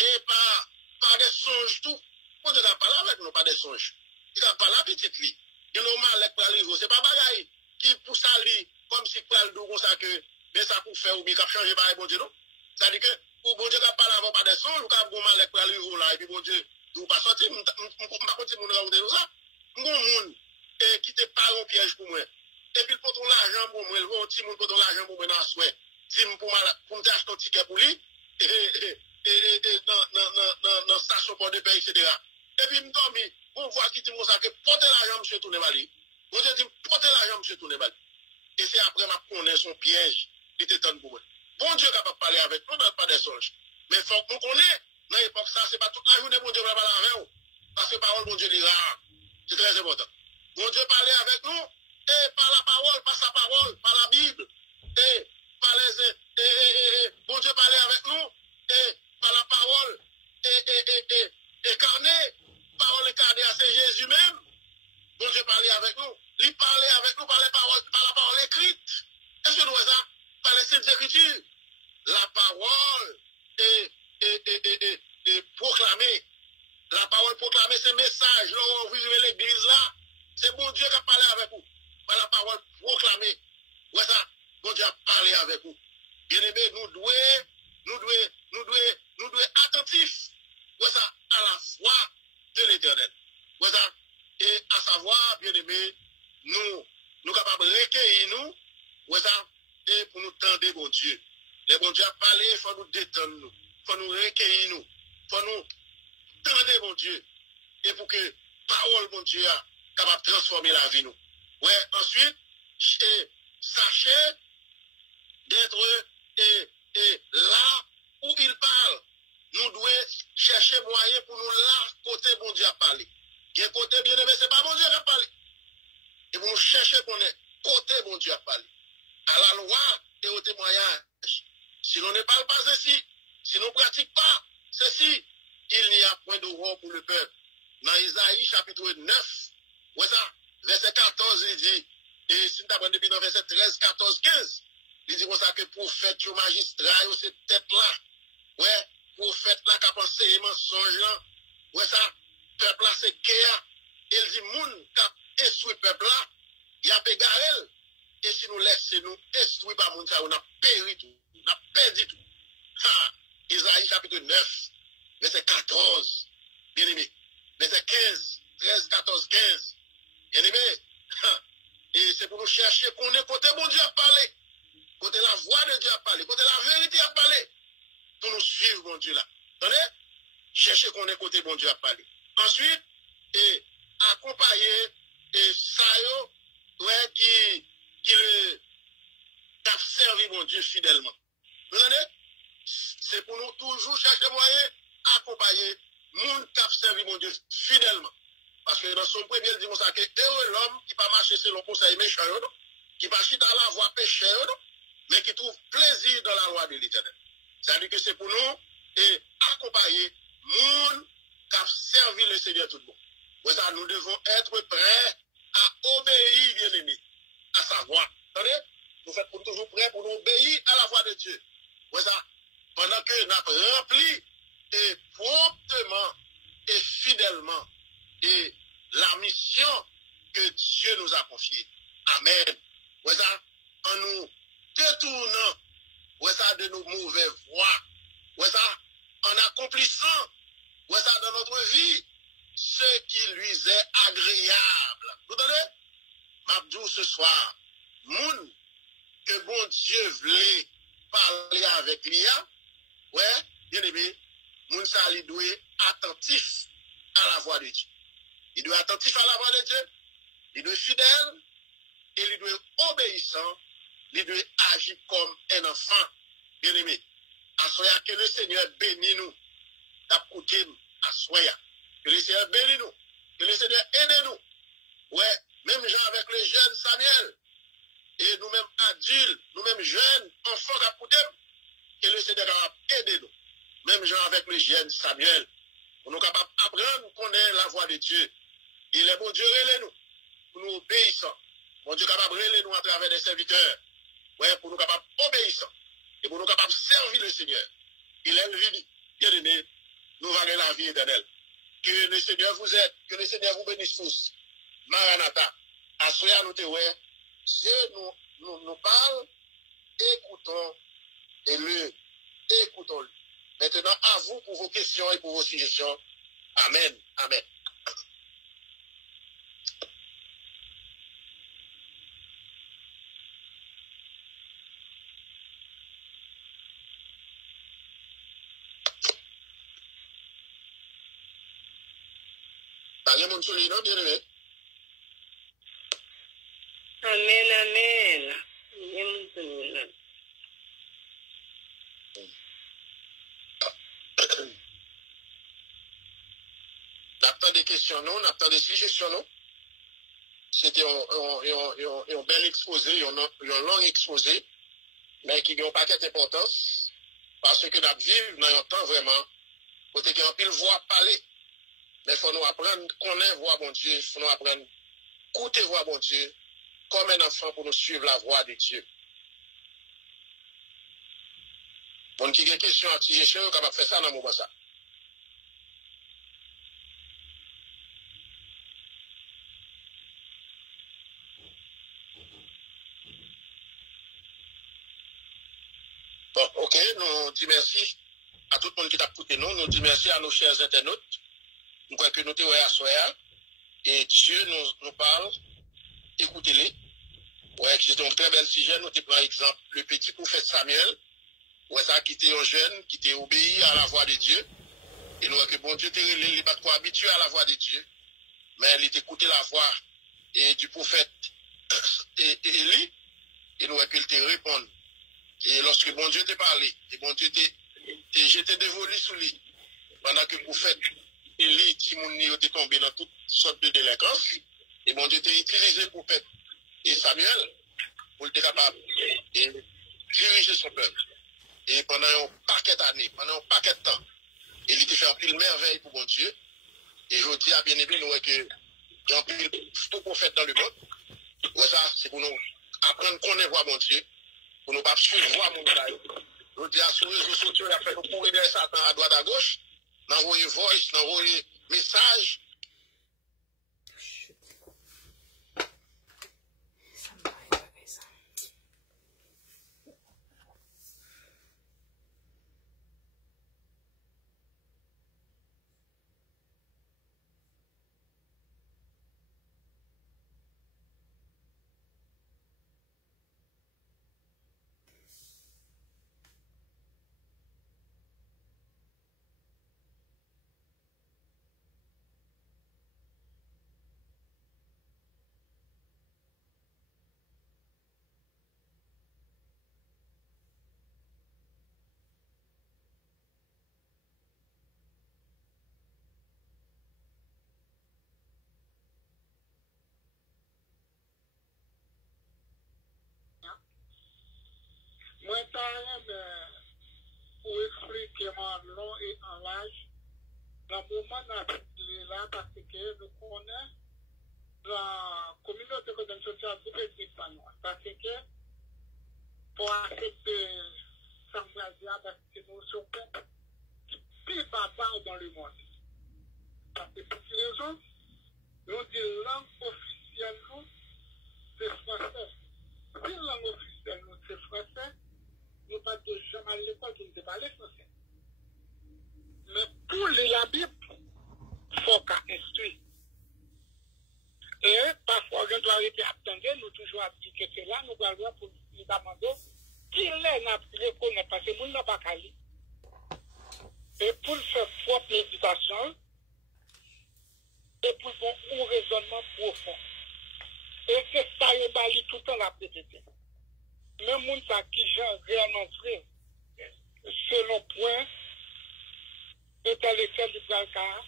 Et par des songes tout. Bon Dieu est capable de parler avec nous par des songes. Il a parlé à petite vie. Il y a normal pour aller. C'est pas bagaille qui pousse à lui comme si pour aller comme ça que mais ça pour faire ou bien changer par bon Dieu non. Ça dit que ou bon Dieu qui parle avant par des songes ou qui a mal pour aller là et puis bon Dieu vous pas sortir pas continuer nous raconter ça. Mon monde et qui te parle en piège pour moi. Et puis pour ton l'argent pour moi, le petit monde pour ton l'argent pour moi dans souhait. Si pour me acheter un ticket pour lui et dans station pour de pays etc. Et puis me dormi pour voir qui dit ça que porter l'argent monsieur tourner bali. Bon Dieu dit porter l'argent monsieur tourner bali. Et c'est après m'a connaît son piège, il était temps pour moi. Bon Dieu capable de parler avec nous pas des songes. Mais faut qu'on connaît dans l'époque ça c'est pas toute la journée bon Dieu va parler avec nous. Parce que parole bon Dieu dit rare. C'est très important. Bon Dieu parlait avec nous et par la parole, par sa parole, par la Bible et par les bon Dieu parlait avec nous et par la parole et incarné, parole incarnée c'est Jésus même. Bon Dieu parlait avec nous. Il parlait avec nous par la parole écrite. Est-ce que nous voyons ça? Par les saintes écritures. La parole est proclamée. La parole proclamée, c'est message. Là, vous vivez l'église là. C'est bon Dieu qui a parlé avec vous. Par la parole proclamée. Ouais, ça. Bon Dieu a parlé avec vous. Bien aimé, nous devons attentifs. Ouais, ça, à la foi de l'éternel. Ouais, ça. Et à savoir, bien aimé, nous capables de recueillir nous. Ouais, ça. Et pour nous tendre, bon Dieu. Les bon Dieu a parlé, il faut nous détendre nous. Il faut nous recueillir nous. Il faut nous tendre, bon Dieu. Et pour que parole, bon Dieu, a capable de transformer la vie nous. Ouais, ensuite, sachez d'être là où il parle. Nous devons chercher moyen pour nous là, côté bon Dieu a parlé. Quel côté bien aimé, c'est pas bon Dieu qui a parlé. Et pour nous chercher qu'on est côté bon Dieu a parlé. À la loi et au témoignage. Si l'on ne parle pas ceci, si l'on ne pratique pas ceci, il n'y a point d'aurore pour le peuple. Dans Isaïe chapitre 9, ouais ça, verset 14, il dit, et si nous avons depuis dans verset 13, 14, 15, il dit comme ça que prophète, magistrat, cette tête-là, ouais, prophète là qui a pensé mensonge là, ouais ça, peuple là c'est guerre, il dit, moun qui a instruit peuple là, il a pégaré, et si nous laissons nous instruire par moun ça, on a péri tout, on a perdu tout. Isaïe chapitre 9, verset 14, bien aimé, verset 15, 13, 14, 15, bien aimé, et c'est pour nous chercher qu'on est côté bon Dieu à parler, côté la voix de Dieu à parler, côté la vérité à parler, pour nous suivre bon Dieu là. Attendez? Chercher qu'on est côté bon Dieu à parler. Ensuite, et accompagner et ça ouais, qui le t'a servi mon Dieu fidèlement. Vous entendez? C'est pour nous toujours chercher moyen accompagner moun qui a servi mon Dieu fidèlement. Parce que dans son premier, il dit comme ça que heureux l'homme qui ne pas marcher selon conseil méchant, qui ne pas chiter dans la voie pécheur, mais qui trouve plaisir dans la loi de l'Éternel. C'est-à-dire que c'est pour nous et accompagner moun qui a servi le Seigneur tout le monde. Pour ça, nous devons être prêts à obéir, bien aimés, à sa voix. Attendez? Nous sommes toujours prêts pour nous obéir à la voix de Dieu. Pour ça, pendant que nous avons rempli et promptement et fidèlement et la mission que Dieu nous a confiée. Amen. Pour ça, en nous détournant de nos mauvaises voies. Ça, en accomplissant ça, dans notre vie ce qui lui est agréable. Vous entendez? M'abdou ce soir, moun que bon Dieu voulait parler avec lui, ouais, bien aimé, moun ça lui doit attentif à la voix de Dieu. Il doit attentif à la voix de Dieu, il doit fidèle, et il doit obéissant il doit agir comme un enfant bien-aimé. Assoya, que le Seigneur bénisse nous. T'apcoutez assoya. Que le Seigneur bénisse nous. Que le Seigneur aide nous. Ouais, même gens avec les jeunes Samuel. Et nous-mêmes adultes, nous-mêmes jeunes, enfants d'apcoutez. Que le Seigneur va aider nous. Même gens avec les jeunes Samuel. Pour nous capables d'apprendre à connaître la voix de Dieu. Il est bon Dieu, relève-nous. Pour nous obéissant. Bon Dieu capable de relève nous à travers des serviteurs. Ouais, pour nous capables d'obéissant. Et pour nous capables de servir le Seigneur. Il est le vie. Bien aimé, nous valons la vie éternelle. Que le Seigneur vous aide. Que le Seigneur vous bénisse tous. Maranatha. Assoya nous te ouais. Dieu nous parle. Écoutons et le écoutons-le. Maintenant, à vous pour vos questions et pour vos suggestions. Amen. Amen. Amen, amen. N'attend des questions, non? N'attend des suggestions, non? C'était un bel exposé, un long exposé, mais qui n'a pas d'importance, parce que nous vivons dans un temps vraiment, côté qu'il y a un pile voix parler. Mais il faut nous apprendre à connaître voix bon Dieu, il faut nous apprendre à écouter voix bon Dieu, comme un enfant pour nous suivre la voix de Dieu. Bon, qui a des questions à suggestion, on capable de faire ça dans le moment ça. Bon, ok, nous disons merci à tout le monde qui t'a écouté nous. Nous disons merci à nos chers internautes. Nous croyons que nous sommes à soir. Et Dieu nous parle. Écoutez-les. Ouais, c'est un très bel sujet. Nous te prenons exemple le petit prophète Samuel. Ouais, ça qui était un jeune, qui était obéi à la voix de Dieu. Et nous voyons que bon Dieu il n'est pas trop habitué à la voix de Dieu. Mais il écouté la voix et du prophète Élie. Et nous voyons qu'il te répond. Et lorsque bon Dieu t'a parlé, et bon Dieu t'a jeté des volets sous lui, pendant que le prophète Élie, Timouni, était tombé dans toutes sortes de délinquances, et bon Dieu t'a utilisé le prophète et Samuel pour être capable de diriger son peuple. Et pendant un paquet d'années, pendant un paquet de temps, il était fait un pile merveille pour bon Dieu. Et je dis à bien aimé, nous, que il y a un pile tout prophète dans le monde. Ouais, ça, c'est pour nous apprendre qu'on est voir bon Dieu. Pour nous pas suivre mon gars. Nous disons sur les réseaux sociaux, il a fait nous courir derrière Satan à droite à gauche, d'envoyer voice, d'envoyer message. Moi, pour expliquer en long et en large, dans le moment où là, parce que nous connaissons la communauté économique sociale du pays espagnol. Parce que pour accepter Samuel, parce que nous sommes plus barbares dans le monde. Parce que pour ces raisons, nous disons langue officielle, c'est français. Si la langue officielle, c'est français, nous ne sommes pas jamais à l'école qui ne parle français. Mais pour la Bible, il faut qu'on instruise. Et parfois, on doit arrêter à attendre, nous toujours à dire que c'est là, nous allons voir pour nous demander qui est n'a reconnaît parce que nous n'avons pas qu'à lire. Et pour faire propre méditation, et pour un raisonnement profond. Et c'est ça, il va lire tout le temps la répéter. même moun sa qui j'en réellement vrai, selon point, intellectuel du Kalka,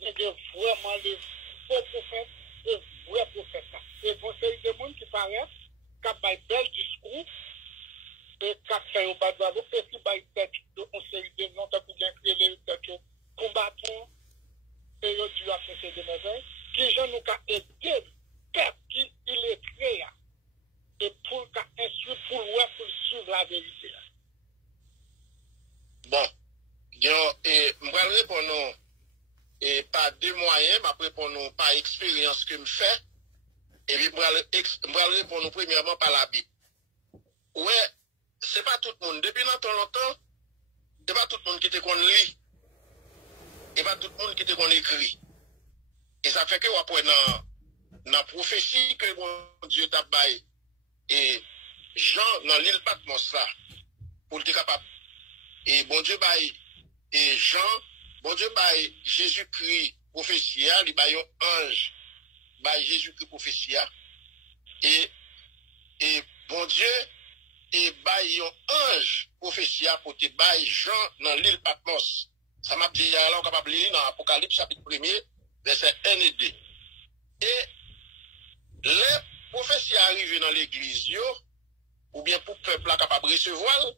il y a vraiment les faux prophètes et vrais prophètes. Et bon, c'est des gens qui paraissent, qui ont un bel discours, et qui ont fait un bas de bravo, et qui ont tête de conseil de noms, qui ont créé les têtes combattants, et ils ont dû affronter des merveilles, qui j'en ont aidé, qui il est créé, et pour instruire, pour suivre la vérité. Bon, et je vais répondre et pas de moyens, mais répondre par expérience que je fais, et puis je vais répondre premièrement par la Bible. Ouais, c'est pas tout le monde. Depuis longtemps, c'est pas tout le monde qui te connaît lit, et pas tout le monde qui te connaît écrit. Et ça fait que après dans la prophétie que bon Dieu t'a baillé, et Jean dans l'île Patmos là, pour être capable. Et bon Dieu baille, et Jean, bon Dieu baille Jésus-Christ prophétie, il baille un ange, baille Jésus-Christ prophétie, et bon Dieu, et baille un ange prophétie pour te baille Jean dans l'île Patmos. Ça m'a dit, alors capable de lire dans Apocalypse chapitre 1er, verset 1 et 2. Et les prophéties arrivent dans l'église, ou bien pour le peuple capable de recevoir,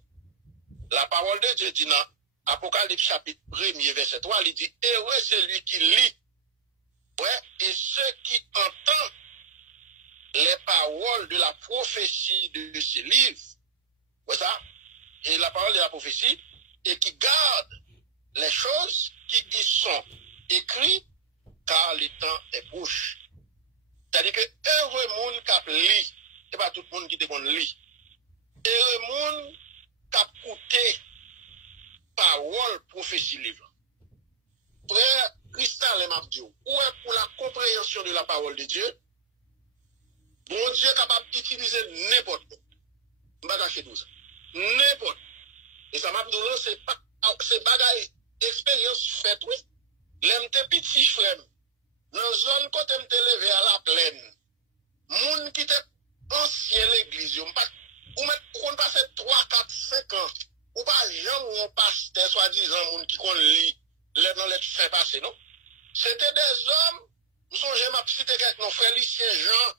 la parole de Dieu dit dans Apocalypse chapitre 1er, verset 3, il dit, heureux celui qui lit, ouais, et ceux qui entendent les paroles de la prophétie de ce livre, ouais ça, et la parole de la prophétie, et qui gardent les choses qui y sont écrites, car le temps est proche. C'est-à-dire que heureux monde qui lit, c'est pas tout le monde qui te lit. Heureux monde qui a écouté parole prophétie livre. Frère Cristal et Mabdio, où est pour la compréhension de la parole de Dieu? Bon Dieu est capable d'utiliser n'importe quoi. Je ne vais pas cacher tout ça. N'importe. Et ça m'a dit, c'est bagaille expérience faite, oui. L'aime te petit frère. Dans zone côté me levé à la plaine. Moun qui te ancien l'église, ou on passe 3, 4, 5 ans, ou pas gens ou on passe, soi-disant, moun qui qu'on lit, les dans les fait passer, non? C'était des hommes, nous sommes ma cité avec nos frères Lucien Jean,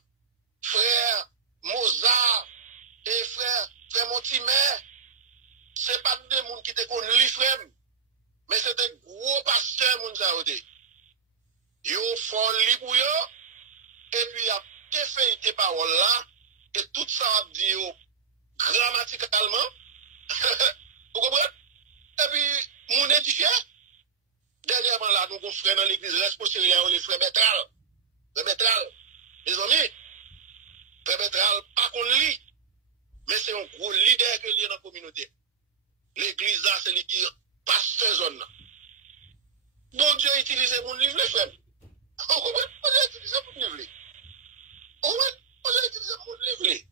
frère Mozart, et frère Montimer. C'est pas des moun qui te qu'on lit, frère, mais c'était gros pasteurs, moun ça ôté. Yo font li pour yo, et puis y a te fait tes paroles là, et tout ça a dit yo grammaticalement, vous comprenez? Et puis, mon édifié, dernièrement là, nous avons frère dans l'église, responsable, les frères Bétral, mes amis, frère Bétral, pas qu'on lit, mais c'est un gros leader que lié dans la communauté. L'église là, c'est lui qui passe cette zone. Bon Dieu utilise mon livre, les frères. On comprend? On a utilisé mon livre. On a utilisé mon livre.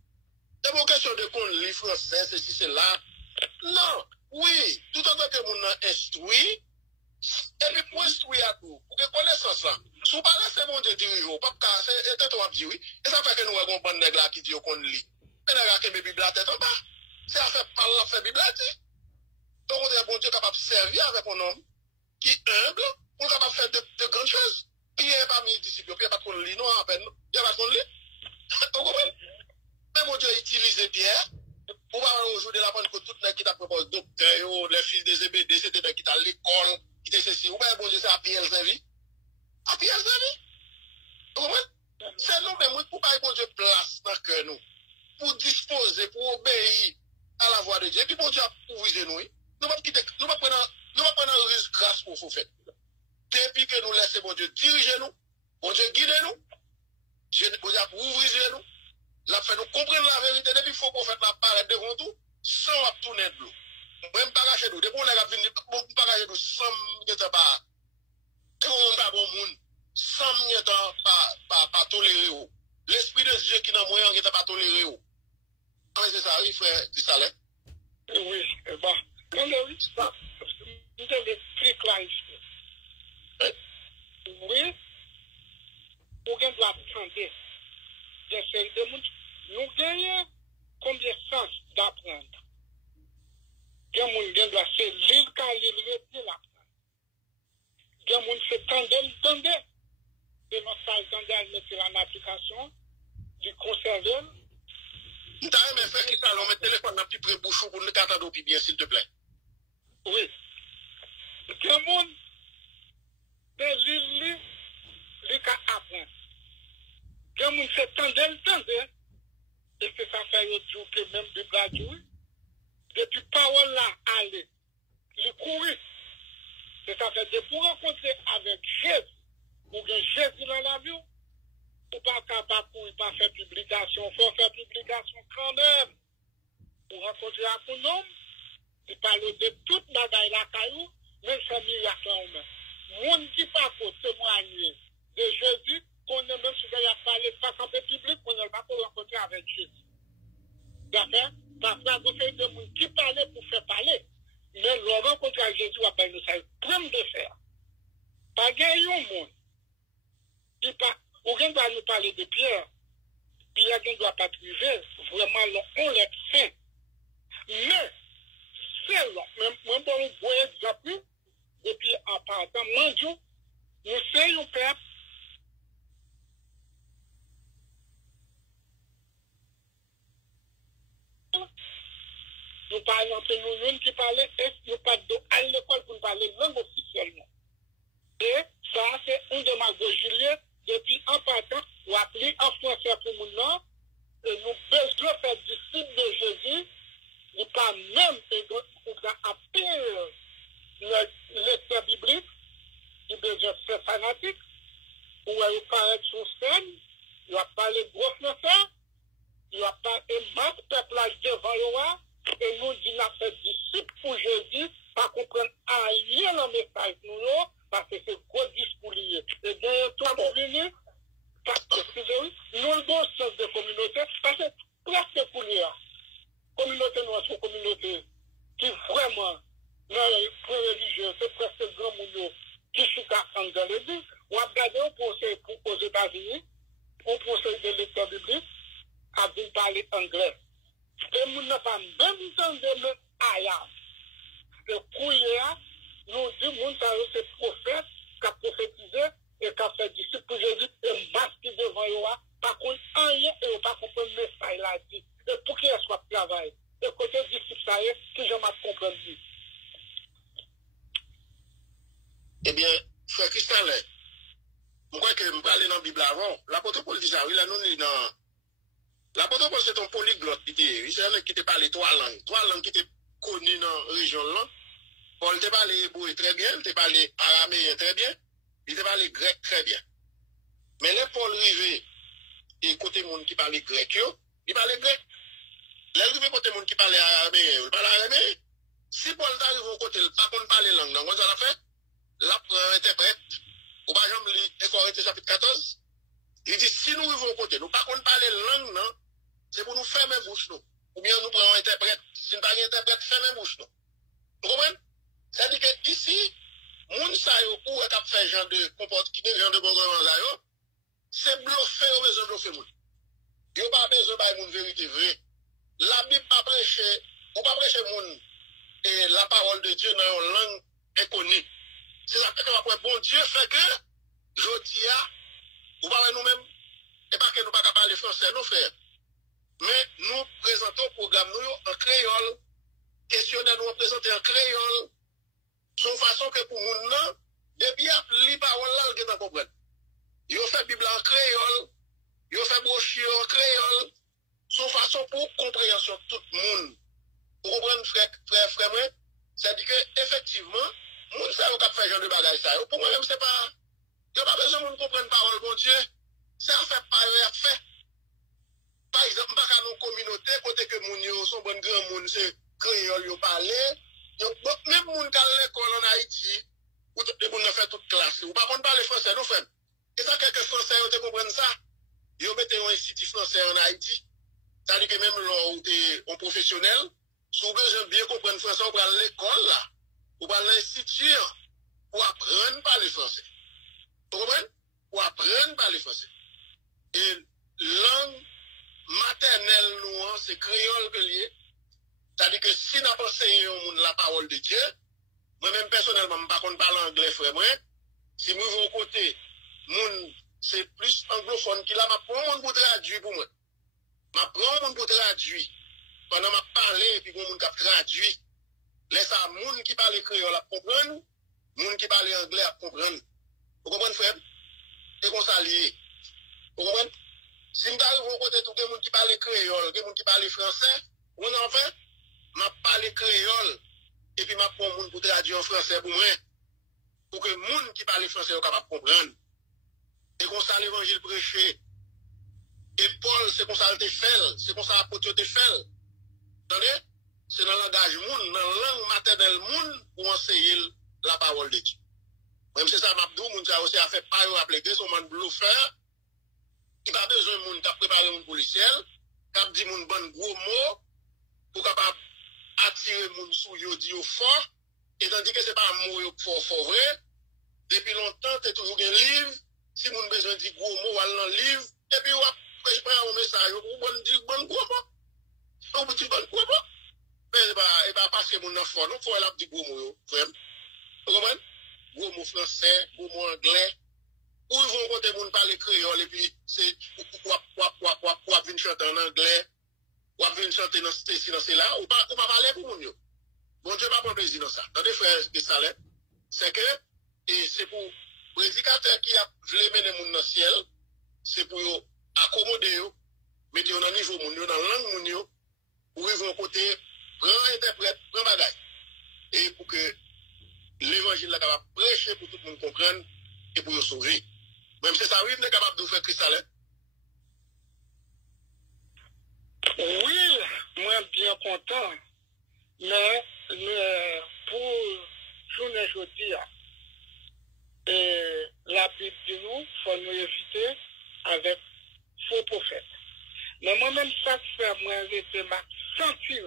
C'est pas une question de qu'on lit français, ceci, cela. Non. Oui, tout en tant que mon instruit, et puis pour instruire à tout, pour que connaissance là, si vous parlez, c'est mon Dieu dire, pas casser, et tout on dit oui, et ça fait que nous avons un bon nègre là qui dit qu'on lit. Et nous avons une Bible à tête en bas. C'est à faire par la fait Bible à dit. Donc on est bon Dieu capable de servir avec un homme qui est humble, pour capable de faire de grandes choses. Il n'y a pas mis disciples, il n'y a pas qu'on lit, non, à peine, il n'y a pas qu'on lit. Vous comprenez? Mais mon Dieu utilise Pierre, pour voir aujourd'hui la que tout le monde qui t'a proposé docteur, les fils des EBD, c'était des qui t'a l'école, qui t'a ceci. Ou bien bon Dieu, c'est à Pierre Servi. À Pierre Servi. Vous comprenez? C'est nous, mais moi, pour pas bon Dieu place dans le cœur, nous, pour disposer, pour obéir à la voix de Dieu. Et puis bon Dieu a ouvert nous. Nous ne pas prendre un risque grâce pour vous faire. Depuis que nous laissons bon Dieu diriger nous, bon Dieu guide nous, Dieu a ouvrir nous, la fait nous comprendre la vérité, depuis qu'il faut qu'on fasse la parole devant tout, sans tourner de l'eau. Même pas cacher nous, depuis qu'on a fini, pas cacher nous, sans ne pas, et on n'a pas bon monde, sans ne pas tolérer. L'esprit de Dieu qui n'a moyen, qui n'a pas toléré. Ah, c'est ça, oui, frère, c'est ça, là. Oui, bah, quand on dit ça, vous devez très clarifier. Oui, pour qu'on doit attendre des séries de monde, nous gagnons combien de sens moun gen doit se lire quand il rete là. Gen moun se tende. Et non ça tende à mettre en application, du conserver. T'as même fait qui ça, on met le téléphone dans le petit pré-bouchon pour le catalogue bien, s'il te plaît. Oui. Gen moun de lire, li ka apprendre. Gen moun se tende. Et que ça fait autre que même de Bladou, depuis parole là, aller, il courir. Et ça fait de pour rencontrer avec Jésus, ou bien Jésus dans la vie, ou pas capable pour pas faire publication, faut faire publication quand même. Pour rencontrer un homme, il parle de toute bagaille la caillou, même famille il y a quand même. Monde qui pas pour témoigner de Jésus, qu'on est même si il a parlé pas en public, on ne va pas rencontrer avec Jésus. D'accord? Parfois, vous faites des gens qui parlent pour faire parler. Mais le rencontre avec Jésus, va nous ça prendre de faire. Pas gagner un monde. Qui pas, ou bien doit nous parler de Pierre. Pierre ne doit pas priver. Vraiment, on l'est fait. Mais, c'est long. Même pour vous voyez exemple, depuis en partant, mondial, nous sommes un peuple. Nous parlons entre nous qui parlent, et nous parlons à l'école pour parler langue officiellement. Et ça, c'est une démagogie depuis en partant, ou appris en français pour nous, non, et nous besoin faire disciples de Jésus, nous pas même, nous appelons le lecteur biblique, qui besoin faire fanatique, ou il paraît sur scène, il va parler gros français, il va parler masse peuplage devant le roi, et nous disons la fait disciple pour Jésus, pas comprendre rien dans le message nous, parce que c'est gros discours lié. Et bien, tout le monde venu, parce que nous le bon sens de communauté, parce que presque pour lui, communauté noire, c'est une communauté qui vraiment, religieux, c'est presque grand monde qui suit dans l'église, ou à regarder aux États-Unis, on procède de l'école biblique, à bien parler anglais. Et nous n'avons pas même temps de mettre ailleurs. Et couillère, nous disons que c'est prophète qui a prophétisé et qui a fait disciple pour Jésus et masque devant eux, par contre, rien et pas comprendre le message là. Et pour qu'il soit travail. Et côté disciple, ça y est, qui je m'ai compris. Eh bien, frère Christian, je crois que je vais aller dans la Bible avant. L'apôtre Paul dit ça, oui, là, nous, dans. L'apôtre Paul, c'est un polyglotte c'est un qui te parle trois langues qui étaient connues dans la région là. Paul te parle hébreu très bien, il te parle araméen très bien, il te parle grec très bien. Mais les Paul rivé, et côté monde qui parle grec, il parle grec. Les rivé côté monde qui parle araméen, il parle araméen. Si Paul t'arrive au côté, pas qu'on parle langue, donc on a fait, là, interprète, ou par exemple, Corinthiens chapitre 14, il dit, si nous arrivons au côté, nous pas qu'on parle langue, non, c'est pour nous fermer bouche, nous. Ou bien nous prenons un interprète. Si nous pas un interprète, fermer bouche, nous. Vous comprenez? C'est-à-dire que ici, moun sa yo ou est fait genre de comportement, qui genre de programme là yo, c'est bluffer ou besoin de bluffer moun. Yo pas besoin de moun vérité vraie. La Bible pas prêcher, ou pas prêcher moun et la parole de Dieu dans une langue inconnue. C'est ça que après bon Dieu fait que jodia ou pas nous-mêmes et pas que nous pas parler français nos frères. Mais nous présentons le programme nous en créole, questionnaire nous présenter en créole, son façon que pour nous, depuis les paroles là, vous comprenez. Ils ont fait Bible en créole, ils ont fait brochure en créole, son façon pour compréhension de tout le monde. Vous comprenez, frère, c'est-à-dire que, effectivement, moun sa yo kap fait genre de bagay ça. Pour moi-même, c'est pas, il n'y a pas besoin de nous comprendre parole, bon Dieu. C'est en fait pas fait. Par exemple, pas qu'à nos communautés, côté que moun yo, son bon grand moun, c'est créole yo parler. Même moun qui a l'école en Haïti, ou tout le monde fait toute classe. Ou pas qu'on parle français, nous frères. Et ça, quelques français, vous te comprennent ça? Ils mettent un institut français en Haïti. C'est-à-dire que même là où t'es un professionnel, si vous besoin bien comprendre français, vous prenez l'école là, vous prenez l'institut pour apprendre à parler français. Vous comprenez? Pour apprendre à parler français. Et langue maternelle, nous, c'est créole que lié. C'est-à-dire que si nous pensons la parole de Dieu, moi-même personnellement, je ne parle pas anglais, frère, moi. Si nous vont côté, c'est plus anglophone qui là, je prends mon pour traduire pour moi. Je prends mon pour traduire. Pendant que je parle, et puis mon qui traduit. Laisse à moun qui parle créole à comprendre, moun qui parle anglais à comprendre. Vous comprenez, frère? C'est comme ça lié. Vous comprenez? Si nous arrivons côté tout le monde qui parle créole, le monde qui parle français, on en fait, je parle créole, et puis je prends moun pour traduire en français pour moi. Pour que le monde qui parle français soit capable de comprendre. C'est comme ça l'évangile prêché. Et Paul, c'est comme ça le fait, c'est comme ça l'apôtre te fait. Attendez? C'est dans le langage moun, dans la langue maternelle moun, pour enseigner la parole de Dieu. Même si ça m'a dit, moun ça aussi a fait pas rappeler que son man bluffeur, qui n'a pas besoin de moun qui a préparé moun pour le ciel, qui a dit moun bon gros mots, pour capable attirer moun sous yo dit au fort, et tandis que c'est pas un mot fort vrai, depuis longtemps, c'est toujours un livre, si moun besoin de gros mots, ou dans le livre, et puis après je prends un message, ou bon gros mots, ou dit bon gros mots. Et pas parce que mon enfant, non, faut aller dire gros mots, frère. Vous comprenez? Gros mots français, gros mots anglais. Ou ils vont côté moun parler créole, et puis c'est, ou venir chanter en anglais, ou venir chanter dans ceci, dans cela, ou pas parler pour moun yo. Bon Dieu pas prendre plaisir dans ça. Dans des frères et sœurs, c'est que, et c'est pour prédicateur qui a voulu mener moun dans le ciel, c'est pour accommoder yo, mettre yo dans le niveau moun yo, dans la langue moun yo, ou ils vont côté, prends interprète, prends bagaille. Et pour que l'évangile est capable de prêcher pour tout le monde comprendre et pour le sauver. Même si ça arrive, on est capable de faire cristal. Oui, moi bien content. Mais pour journée aujourd'hui, la Bible dit nous, il faut nous éviter avec faux prophètes. Mais moi-même, ça fait moi arrêter ma sentir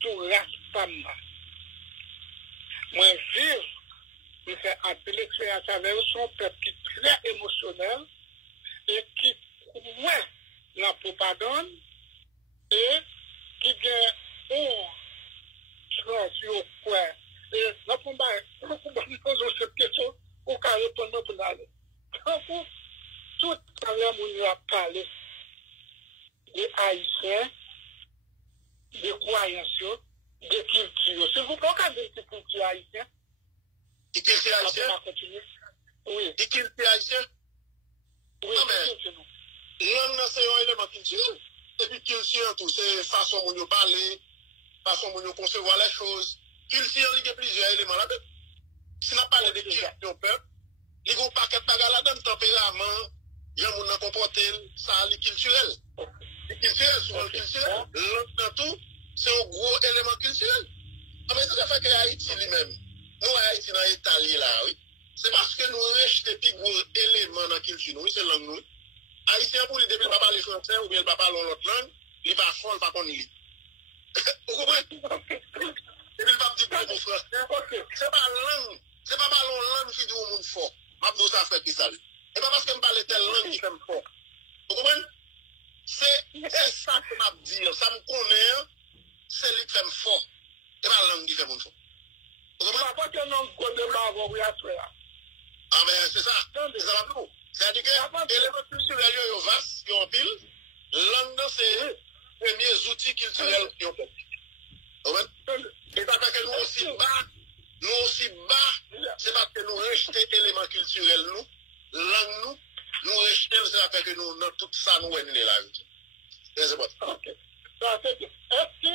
tout race pas mal. Moi, vivre, je fais appeler à travers son peuple qui est très émotionnel et qui croit la propagande et qui gagne sur quoi. Et la combat, nous posons cette question au cas répondre pour l'aller. Tout à l'heure, on a parlé des Haïtiens, des croyances, des cultures. Si vous regardez des cultures haïtiennes, des cultures haïtiennes? Oui. Des cultures haïtiennes? Oui, mais l'homme, c'est un élément culturel. Et puis, culture, tout, c'est façon dont nous parler, façon dont nous concevoir les choses. Culture, il y a plusieurs éléments là-dedans. Si on parle de culture, peuple, il y a un paquet de bagages là-dedans, tempérament, il y a un comporté, ça, c'est culturel. C'est culturel, souvent culturel. L'autre, tout, c'est un gros élément culturel. Mais c'est le fait que Haïti lui-même, nous, Haïti, dans l'Italie, là, oui, c'est parce que nous rejetons plus gros éléments dans la culture, oui, c'est langue, nous. Haïtien, pour lui, depuis le papa parle français, ou bien le papa parle l'autre langue, il va fondre, pas qu'on lit. Vous comprenez? Depuis le papa dit pour le français, c'est pas langue, c'est pas ma langue qui dit au monde fort. Ma douce ça fait qui ça. Et pas parce que je parle telle langue qui fait fort. Vous comprenez? C'est ça que je veux dire. Ça me connaît, c'est lui qui fait fort. C'est pas la langue qui fait mon fort. Vous comprenez? Pas que non, ah, mais c'est ça. C'est ça, nous. C'est-à-dire que l'élément culturel, il y a vaste, il y a en pile. Langue, c'est les premiers outils culturels qui ont fait. Et parce que nous aussi bas, c'est parce que nous rejetons l'élément culturel, langue, nous rejetons, c'est parce que nous, dans tout ça, nous, on est là. C'est important. Est-ce que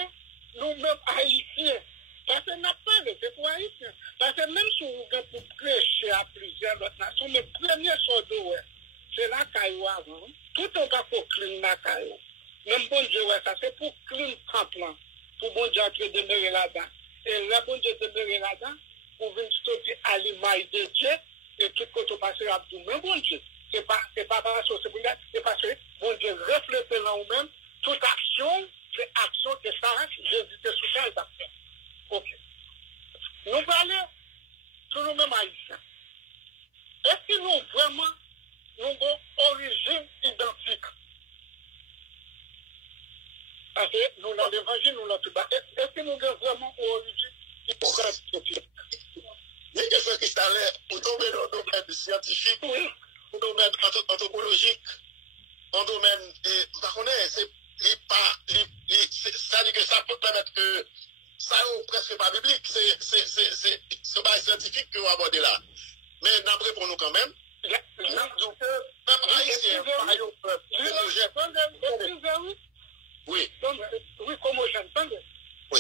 nous-mêmes, Haïtiens, parce que n'a pas de c'est pour Haïtiens, parce que même si vous voulez pour prêcher à plusieurs autres nations, le premier soldat, c'est la caillou avant. Tout on va pour clean la caillou. Même bon Dieu, ça c'est pour clean tremblant, pour bon Dieu qui demeurer là-dedans. Et là, bon Dieu demeurer là-dedans, pour venir stopper à l'image de Dieu, et tout côté passer à tout même bon Dieu. C'est pas parce que c'est parce que bon Dieu reflète là ou même, toute action, c'est action que ça, Jésus te soutient les actions. Ok. Nous parlons sur nous-mêmes haïtiens. Est-ce que nous vraiment, nous avons origine identique? Parce côté, nous dans l'évangile, nous dans tout bas. Est-ce que nous avons vraiment origine qui pourrait être scientifique? Mais qu'est-ce que Cristallin, pour tomber dans le domaine scientifique, Oui. pour le domaine anthropologique, en domaine, par contre, ça dit que ça peut permettre que ça n'est presque pas biblique, c'est pas scientifique que vous abordez là. Mais d'après pour nous quand même, oui. Oui, comme je l'entends. Oui.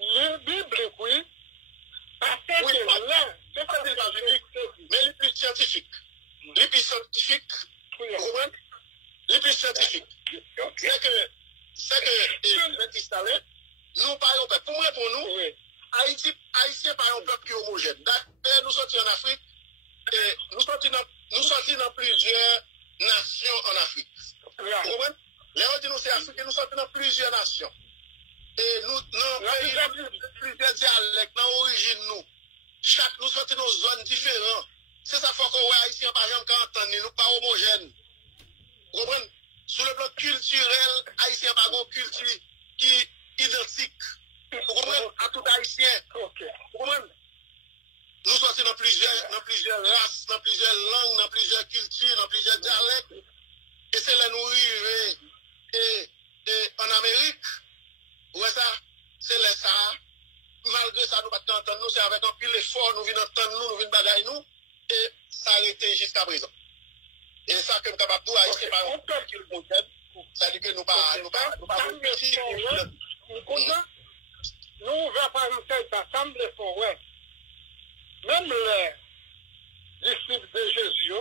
Le Bible, oui. Parce que là, c'est pas biblique, mais les plus scientifiques. Les plus scientifiques, vous comprenez? Les plus scientifiques. C'est que, nous parlons, pour moi, pour nous, Haïtiens parlons peuple qui est homogène. D'ailleurs, nous sortis en Afrique, et nous sortis dans plusieurs nations en Afrique. Vous comprenez? Les gens disent nous c'est Afrique, nous sortis dans plusieurs nations. Et nous plusieurs dialectes, dans l'origine nous. Nous sortis dans zones différentes. C'est ça faut qu'on voit Haïtiens par exemple quand entendent, nous pas homogènes. Vous comprenez? Sur le plan culturel, Haïtien pas une culture qui est identique. Vous comprenez? À tout Haïtien. Vous comprenez? Nous sommes dans plusieurs races, dans plusieurs langues, dans plusieurs cultures, dans plusieurs dialectes. Et c'est là nous arrivons et en Amérique, ouais ça, c'est là ça. Malgré ça, nous ne pouvons pas entendre nous, c'est avec un pile effort, nous venons entendre nous venons bagailler nous, et ça a été jusqu'à présent. Et ça, que nous sommes capables de dire, c'est pas un peuple qui le concède, ça dit que nous pas nous ouvrons par exemple, ça semble fort, ouais. Même les disciples de Jésus,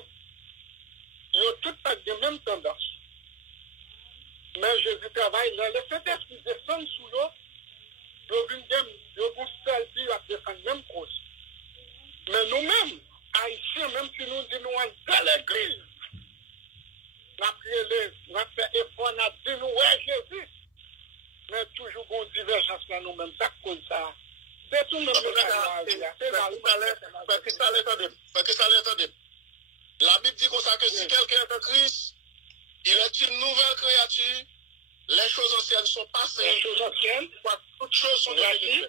ils ont toutes les mêmes tendances. Mais Jésus travaille là, le Saint-Esprit descend sous l'eau, ils vont selfie à défendre la même cause. Mais nous-mêmes, Haïtiens, même si nous disons dans l'église, nous avons fait effort, nous avons dit nous, ouais, Jésus. Mais toujours une divergence là nous-mêmes, ça cause ça. C'est tout le monde attendez. La Bible dit comme ça que si quelqu'un est en Christ, il est une nouvelle créature, les choses anciennes sont passées, les choses anciennes, toutes choses sont devenues.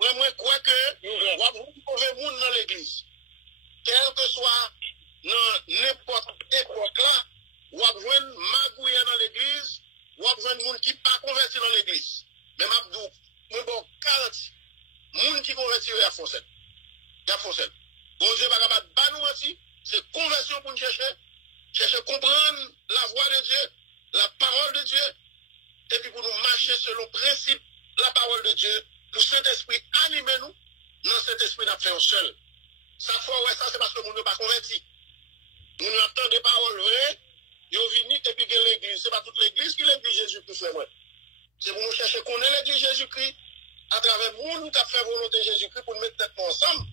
Moi, crois que vous pouvez monde dans l'église, quel que soit dans n'importe époque là, vous avez un magouille dans l'église, vous avez un monde qui n'est pas converti dans l'église. Mais Mabdou, moi, bon, 40 monde qui converti à Foncel. Il y a Foncel. Bon Dieu, pas nous mentir, c'est conversion pour nous chercher à comprendre la voix de Dieu, la parole de Dieu, et puis pour nous marcher selon le principe, la parole de Dieu, pour Saint-Esprit animer nous, dans cet esprit n'a fait un seul. Ça fois, ouais, ça c'est parce que nous ne sommes pas convertis. Nous attendons des paroles vraies, ils ont venu, et puis que l'église, c'est pas toute l'église qui l'église Jésus-Christ, c'est moi. C'est pour nous chercher qu'on ait l'église Jésus-Christ, à travers nous, nous avons fait volonté de Jésus-Christ pour nous mettre tête ensemble,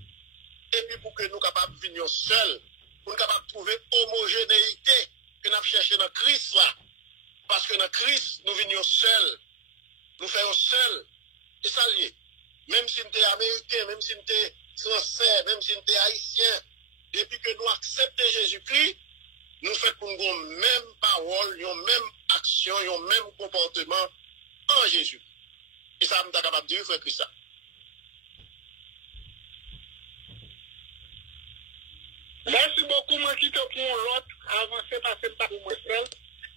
et puis pour que nous capables de venir seuls, pour nous capables de trouver homogénéité que nous avons cherché dans Christ là. Parce que dans Christ, nous venions seuls, nous faisons seuls, et ça lié. Même si nous sommes américains, même si nous sommes français, même si nous sommes haïtiens, depuis que nous acceptons Jésus-Christ, nous faisons pour nous une même parole, une même action, un même comportement en Jésus. Et ça, nous sommes capables de dire, frère Christ. Merci beaucoup, moi qui te prends l'autre, avancer parce que pas pour moi seul.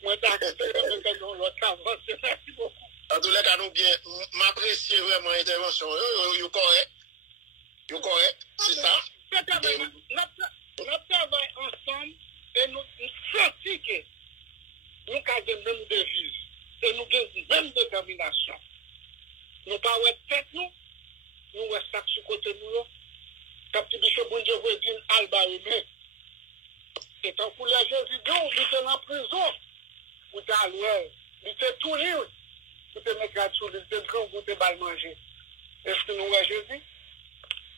Moi, d'accord, l'autre avancer. Merci beaucoup. En tous les cas, nous bien, m'apprécier vraiment l'intervention. Vous correct. Vous correct, c'est ça. Notre travail ensemble, et nous sentons que nous avons les mêmes devises, et nous avons la même détermination. Nous pas ouais tête nous ouais ça sur côté nous. Quand tu dis que bon Dieu veut dire Alba humain, c'est un coup là Jésus donc il était en prison pour t'allouer, il était tout libre pour te mettre là-dessous, il était grand pour te bal manger. Est-ce que nous voyons Jésus?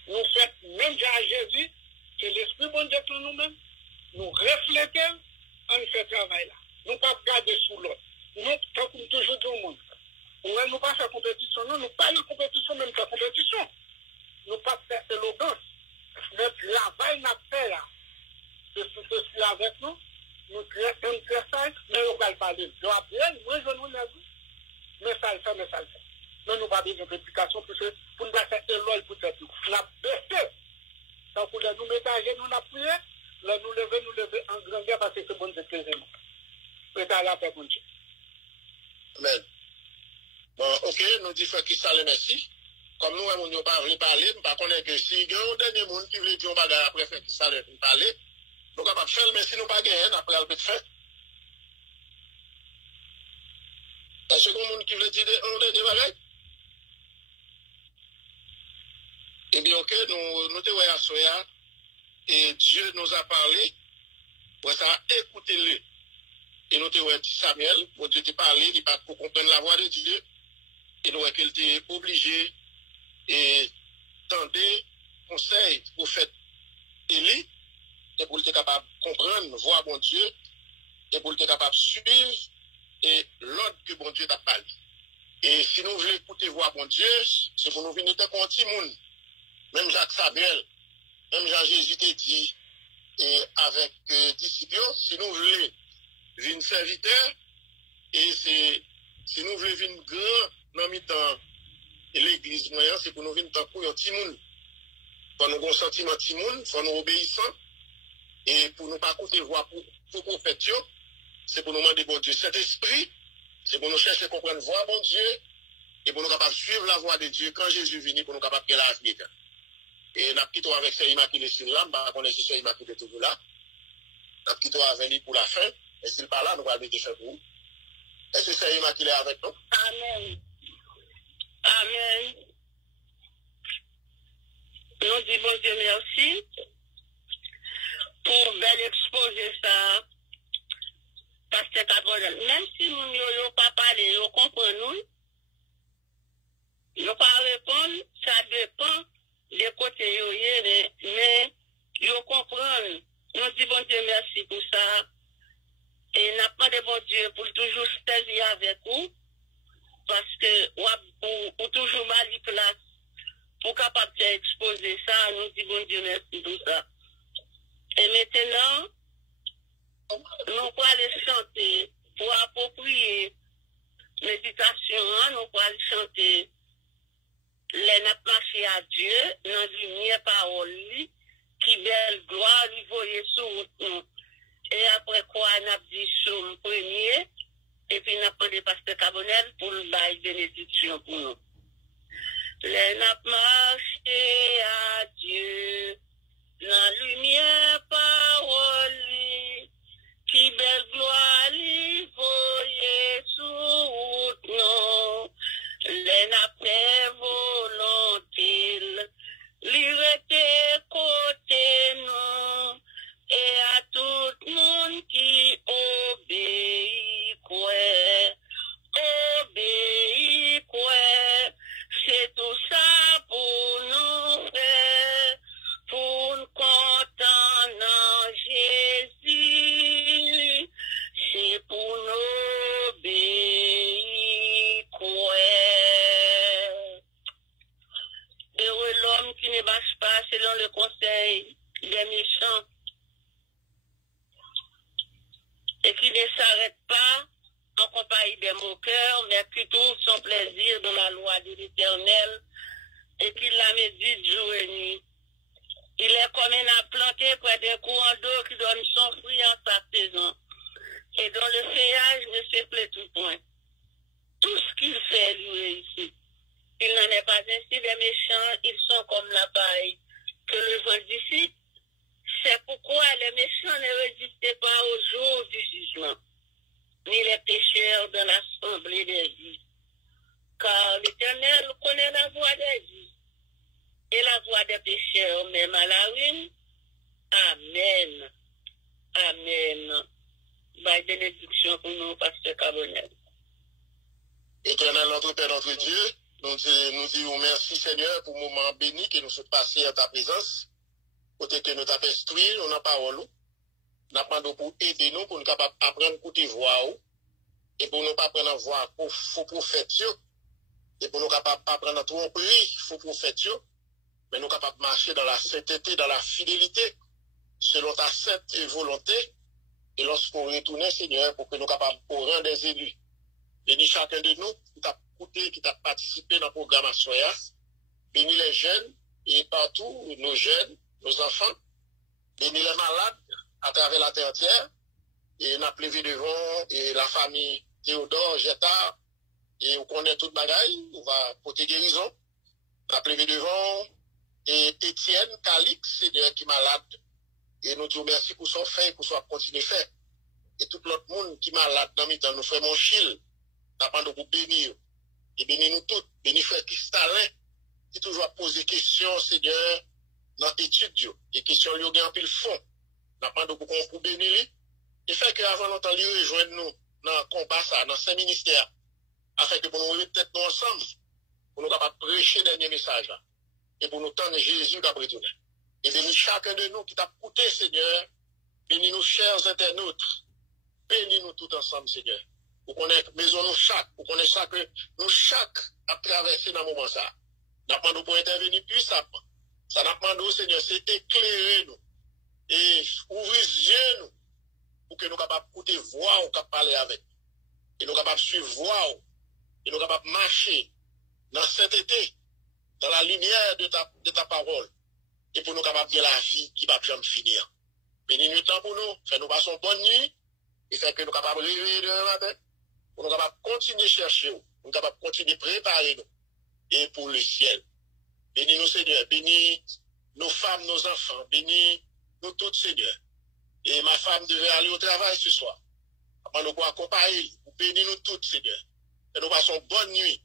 Nous faisons même à Jésus, c'est l'esprit bon Dieu pour nous-mêmes. Nous reflétons, on fait travail là. Nous pas garder sous l'autre. Nous, tant que toujours tout le monde. Nous pas faire compétition, non, nous pas une compétition, même pas compétition. Nous pas faire élégance. Le travail n'a fait là. C'est ce que avec nous. Nous créons un travail, mais on va le parler. Je rappelle, moi je nous l'ai vu. mais ça le fait, mais ça le fait. Nous n'avons pas besoin d'explication pour nous faire l'œil pour faire tout. Nous avons baissé. Donc, pour nous mettre à genoux, nous avons prié, nous lever en grandeur parce que c'est bon de plaisir. C'est à la paix, mon Dieu. Amen. Bon, ok, nous disons qui ça le merci. Comme nous, on n'a pas parler, nous ne connaissons que si il y a un dernier monde qui veut dire bagarre après faire qui ça le parler, nous sommes capables de faire le merci, nous pas gagner, après le faire. Est-ce qu'il y a un monde qui veut dire un dernier bagage? Eh bien, ok, nous te voyons à Soya, et Dieu nous a parlé, pour ça, écoutez-le. Et nous te voyons Samuel, pour Dieu te parler, il pas pour comprendre la voix de Dieu, et nous voyons qu'il était obligé, et tenter conseil pour faire Élie, et pour être capable de comprendre, voir bon Dieu, et pour être capable de suivre, et l'ordre que bon Dieu t'a parlé. Et si nous voulons écouter voir bon Dieu, c'est pour nous venir de contre monde. Même Jacques Samuel, même Jean-Jésus t'a dit, et avec disciples, si nous voulons venir serviteur, et si nous voulons venir grand dans l'église moyenne, c'est pour nous venir dans pour un petit monde. Pour nous avoir un sentiment petit monde, pour nous obéissant, et pour nous pas écouter voir pour prophète, c'est pour nous demander bon Dieu cet esprit, c'est pour nous chercher à comprendre voir bon Dieu, et pour nous capables de suivre la voie de Dieu quand Jésus vient pour nous capables de la vie. Et nous quittons avec ces immaculés sur là, on est sur ces immaculés toujours là. Nous quittons avec lui pour la fin, et s'il pas là, nous allons le faire pour vous. Est-ce que c'est immaculé avec nous? Amen. Amen. Nous disons bon Dieu merci pour bien exposer ça. Parce que même si nous n'avons pas parlé, nous comprenons, nous pas répondre, ça dépend des côtés, mais nous comprenons. Nous disons bon Dieu merci pour ça. Et nous demandons bon Dieu pour toujours servir avec vous. Parce que ou toujours mal place pour capable d'exposer ça, nous disons bon Dieu merci pour ça. Et maintenant, nous allons aller chanter pour approprier méditation, nous allons aller chanter les n'a marché à Dieu, dans lumière parole, qui belle gloire, lui voyez sur nous. Et après quoi, nous avons dit sur premier, et puis nous avons demandé pasteur Cabonel pour le bail de bénédiction pour nous. Les n'a marché à Dieu, dans lumière parole, qui belle gloire, lui voyez sur nous. Les n'a pas volonté, lui rete côté nous, et à tout le monde qui obéit, quoi, c'est tout ça pour nous faire, pour nous contenter en Jésus, c'est pour nous obéir, quoi. Heureux l'homme qui ne marche pas selon le conseil des méchants et qui ne s'arrête pas en compagnie des moqueurs, mais qui trouve son plaisir dans la loi de l'Éternel et qui la médite jour et nuit. Il est comme un arbre planté près des courants d'eau qui donne son fruit en sa saison et dont le feuillage ne se flétrit point. Tout ce qu'il fait lui réussit. Il n'en est pas ainsi des méchants, ils sont comme la paille que le vent dissipe. C'est pourquoi les méchants ne résistaient pas au jour du jugement, ni les pécheurs de l'assemblée des justes. Car l'Éternel connaît la voie des justes et la voie des pécheurs, même à la ruine. Amen. Amen. Bye, bénédiction pour nous, pasteur Cabonel. Éternel, notre Père, notre Dieu, nous disons merci Seigneur pour le moment béni que nous sommes passés à ta présence. Côté que nous t'avons instruit, on a parole. Nous demandons pour aider nous, pour nous capables d'apprendre à écouter voix, et pour nous pas apprendre à voir pour faux prophètes, et pour nous capables d'apprendre à tromper faux prophètes, mais nous capables de marcher dans la sainteté, dans la fidélité, selon ta sainte volonté, et lorsqu'on retourne, Seigneur, pour que nous capables de rendre des élus. Bénis chacun de nous qui t'a écouté, qui t'a participé dans le programme à Soya. Bénis les jeunes et partout, nos jeunes, nos enfants. Bénis les malades à travers la terre entière. Et n'a plevé devant et la famille Théodore, Jetta, et on connaît toute bagaille, on va porter guérison. N'a plevé devant et Étienne Calix, c'est qui est malade. Et nous disons merci pour son fait, pour son continuer faire. Et tout l'autre monde qui est malade dans le temps, nous faisons mon chil. N'a pas de pour bénir. Et bénir nous tous. Bénir frère Cristalin, qui toujours pose des questions, Seigneur, dans l'étude. Et questions, il y a un peu le fond. N'a pas de pour bénir. Et fait qu'avant longtemps, il rejoindre nous dans le combat, ça, dans ces ministères. Afin que pour nous peut-être nous ensemble, pour nous capables de prêcher le dernier message là. Et pour nous tendre Jésus qui a retourné. Et bénis chacun de nous qui t'a écouté, Seigneur. Bénis nos chers internautes. Bénis nous tous ensemble, Seigneur. Pour qu'on ait maison nous chaque, pour qu'on ait ça que nous chaque a traversé dans le moment ça. N'a pas nous pour intervenir puissamment. Ça n'a pas nous, Seigneur, c'est éclairer nous. Et ouvrir les yeux nous. Pour que nous capables d'écouter voix ou capables parler avec. Et nous capables de suivre voix. Et nous capables de marcher dans cet été, dans la lumière de ta parole. Et pour nous capables de la vie qui va jamais finir. Bénis nous temps pour nous, fais-nous passer une bonne nuit, et fait que nous capables de réveiller demain matin, pour nous capables de continuer à chercher, pour nous capables de continuer à préparer nous, et pour le ciel. Bénis nous, Seigneur, bénis nos femmes, nos enfants, bénis nous tous, Seigneur. Et ma femme devait aller au travail ce soir. Après nous accompagner, pour bénir nous tous, Seigneur. Et nous passons une bonne nuit.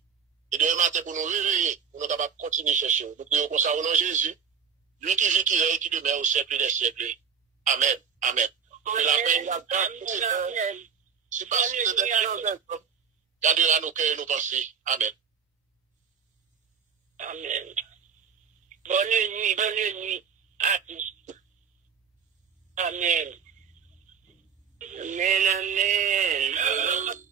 Et demain matin pour nous réveiller, pour nous capables de continuer à chercher. Nous prions comme ça au nom de Jésus. Lui qui vit, qui règne, qui demeure au siècle des siècles. Amen. Amen. Que la paix et la grâce, c'est parce que c'est des gardera nos cœurs et nos pensées. Amen. Amen. Bonne nuit à tous. Amen. Amen, amen. Amen.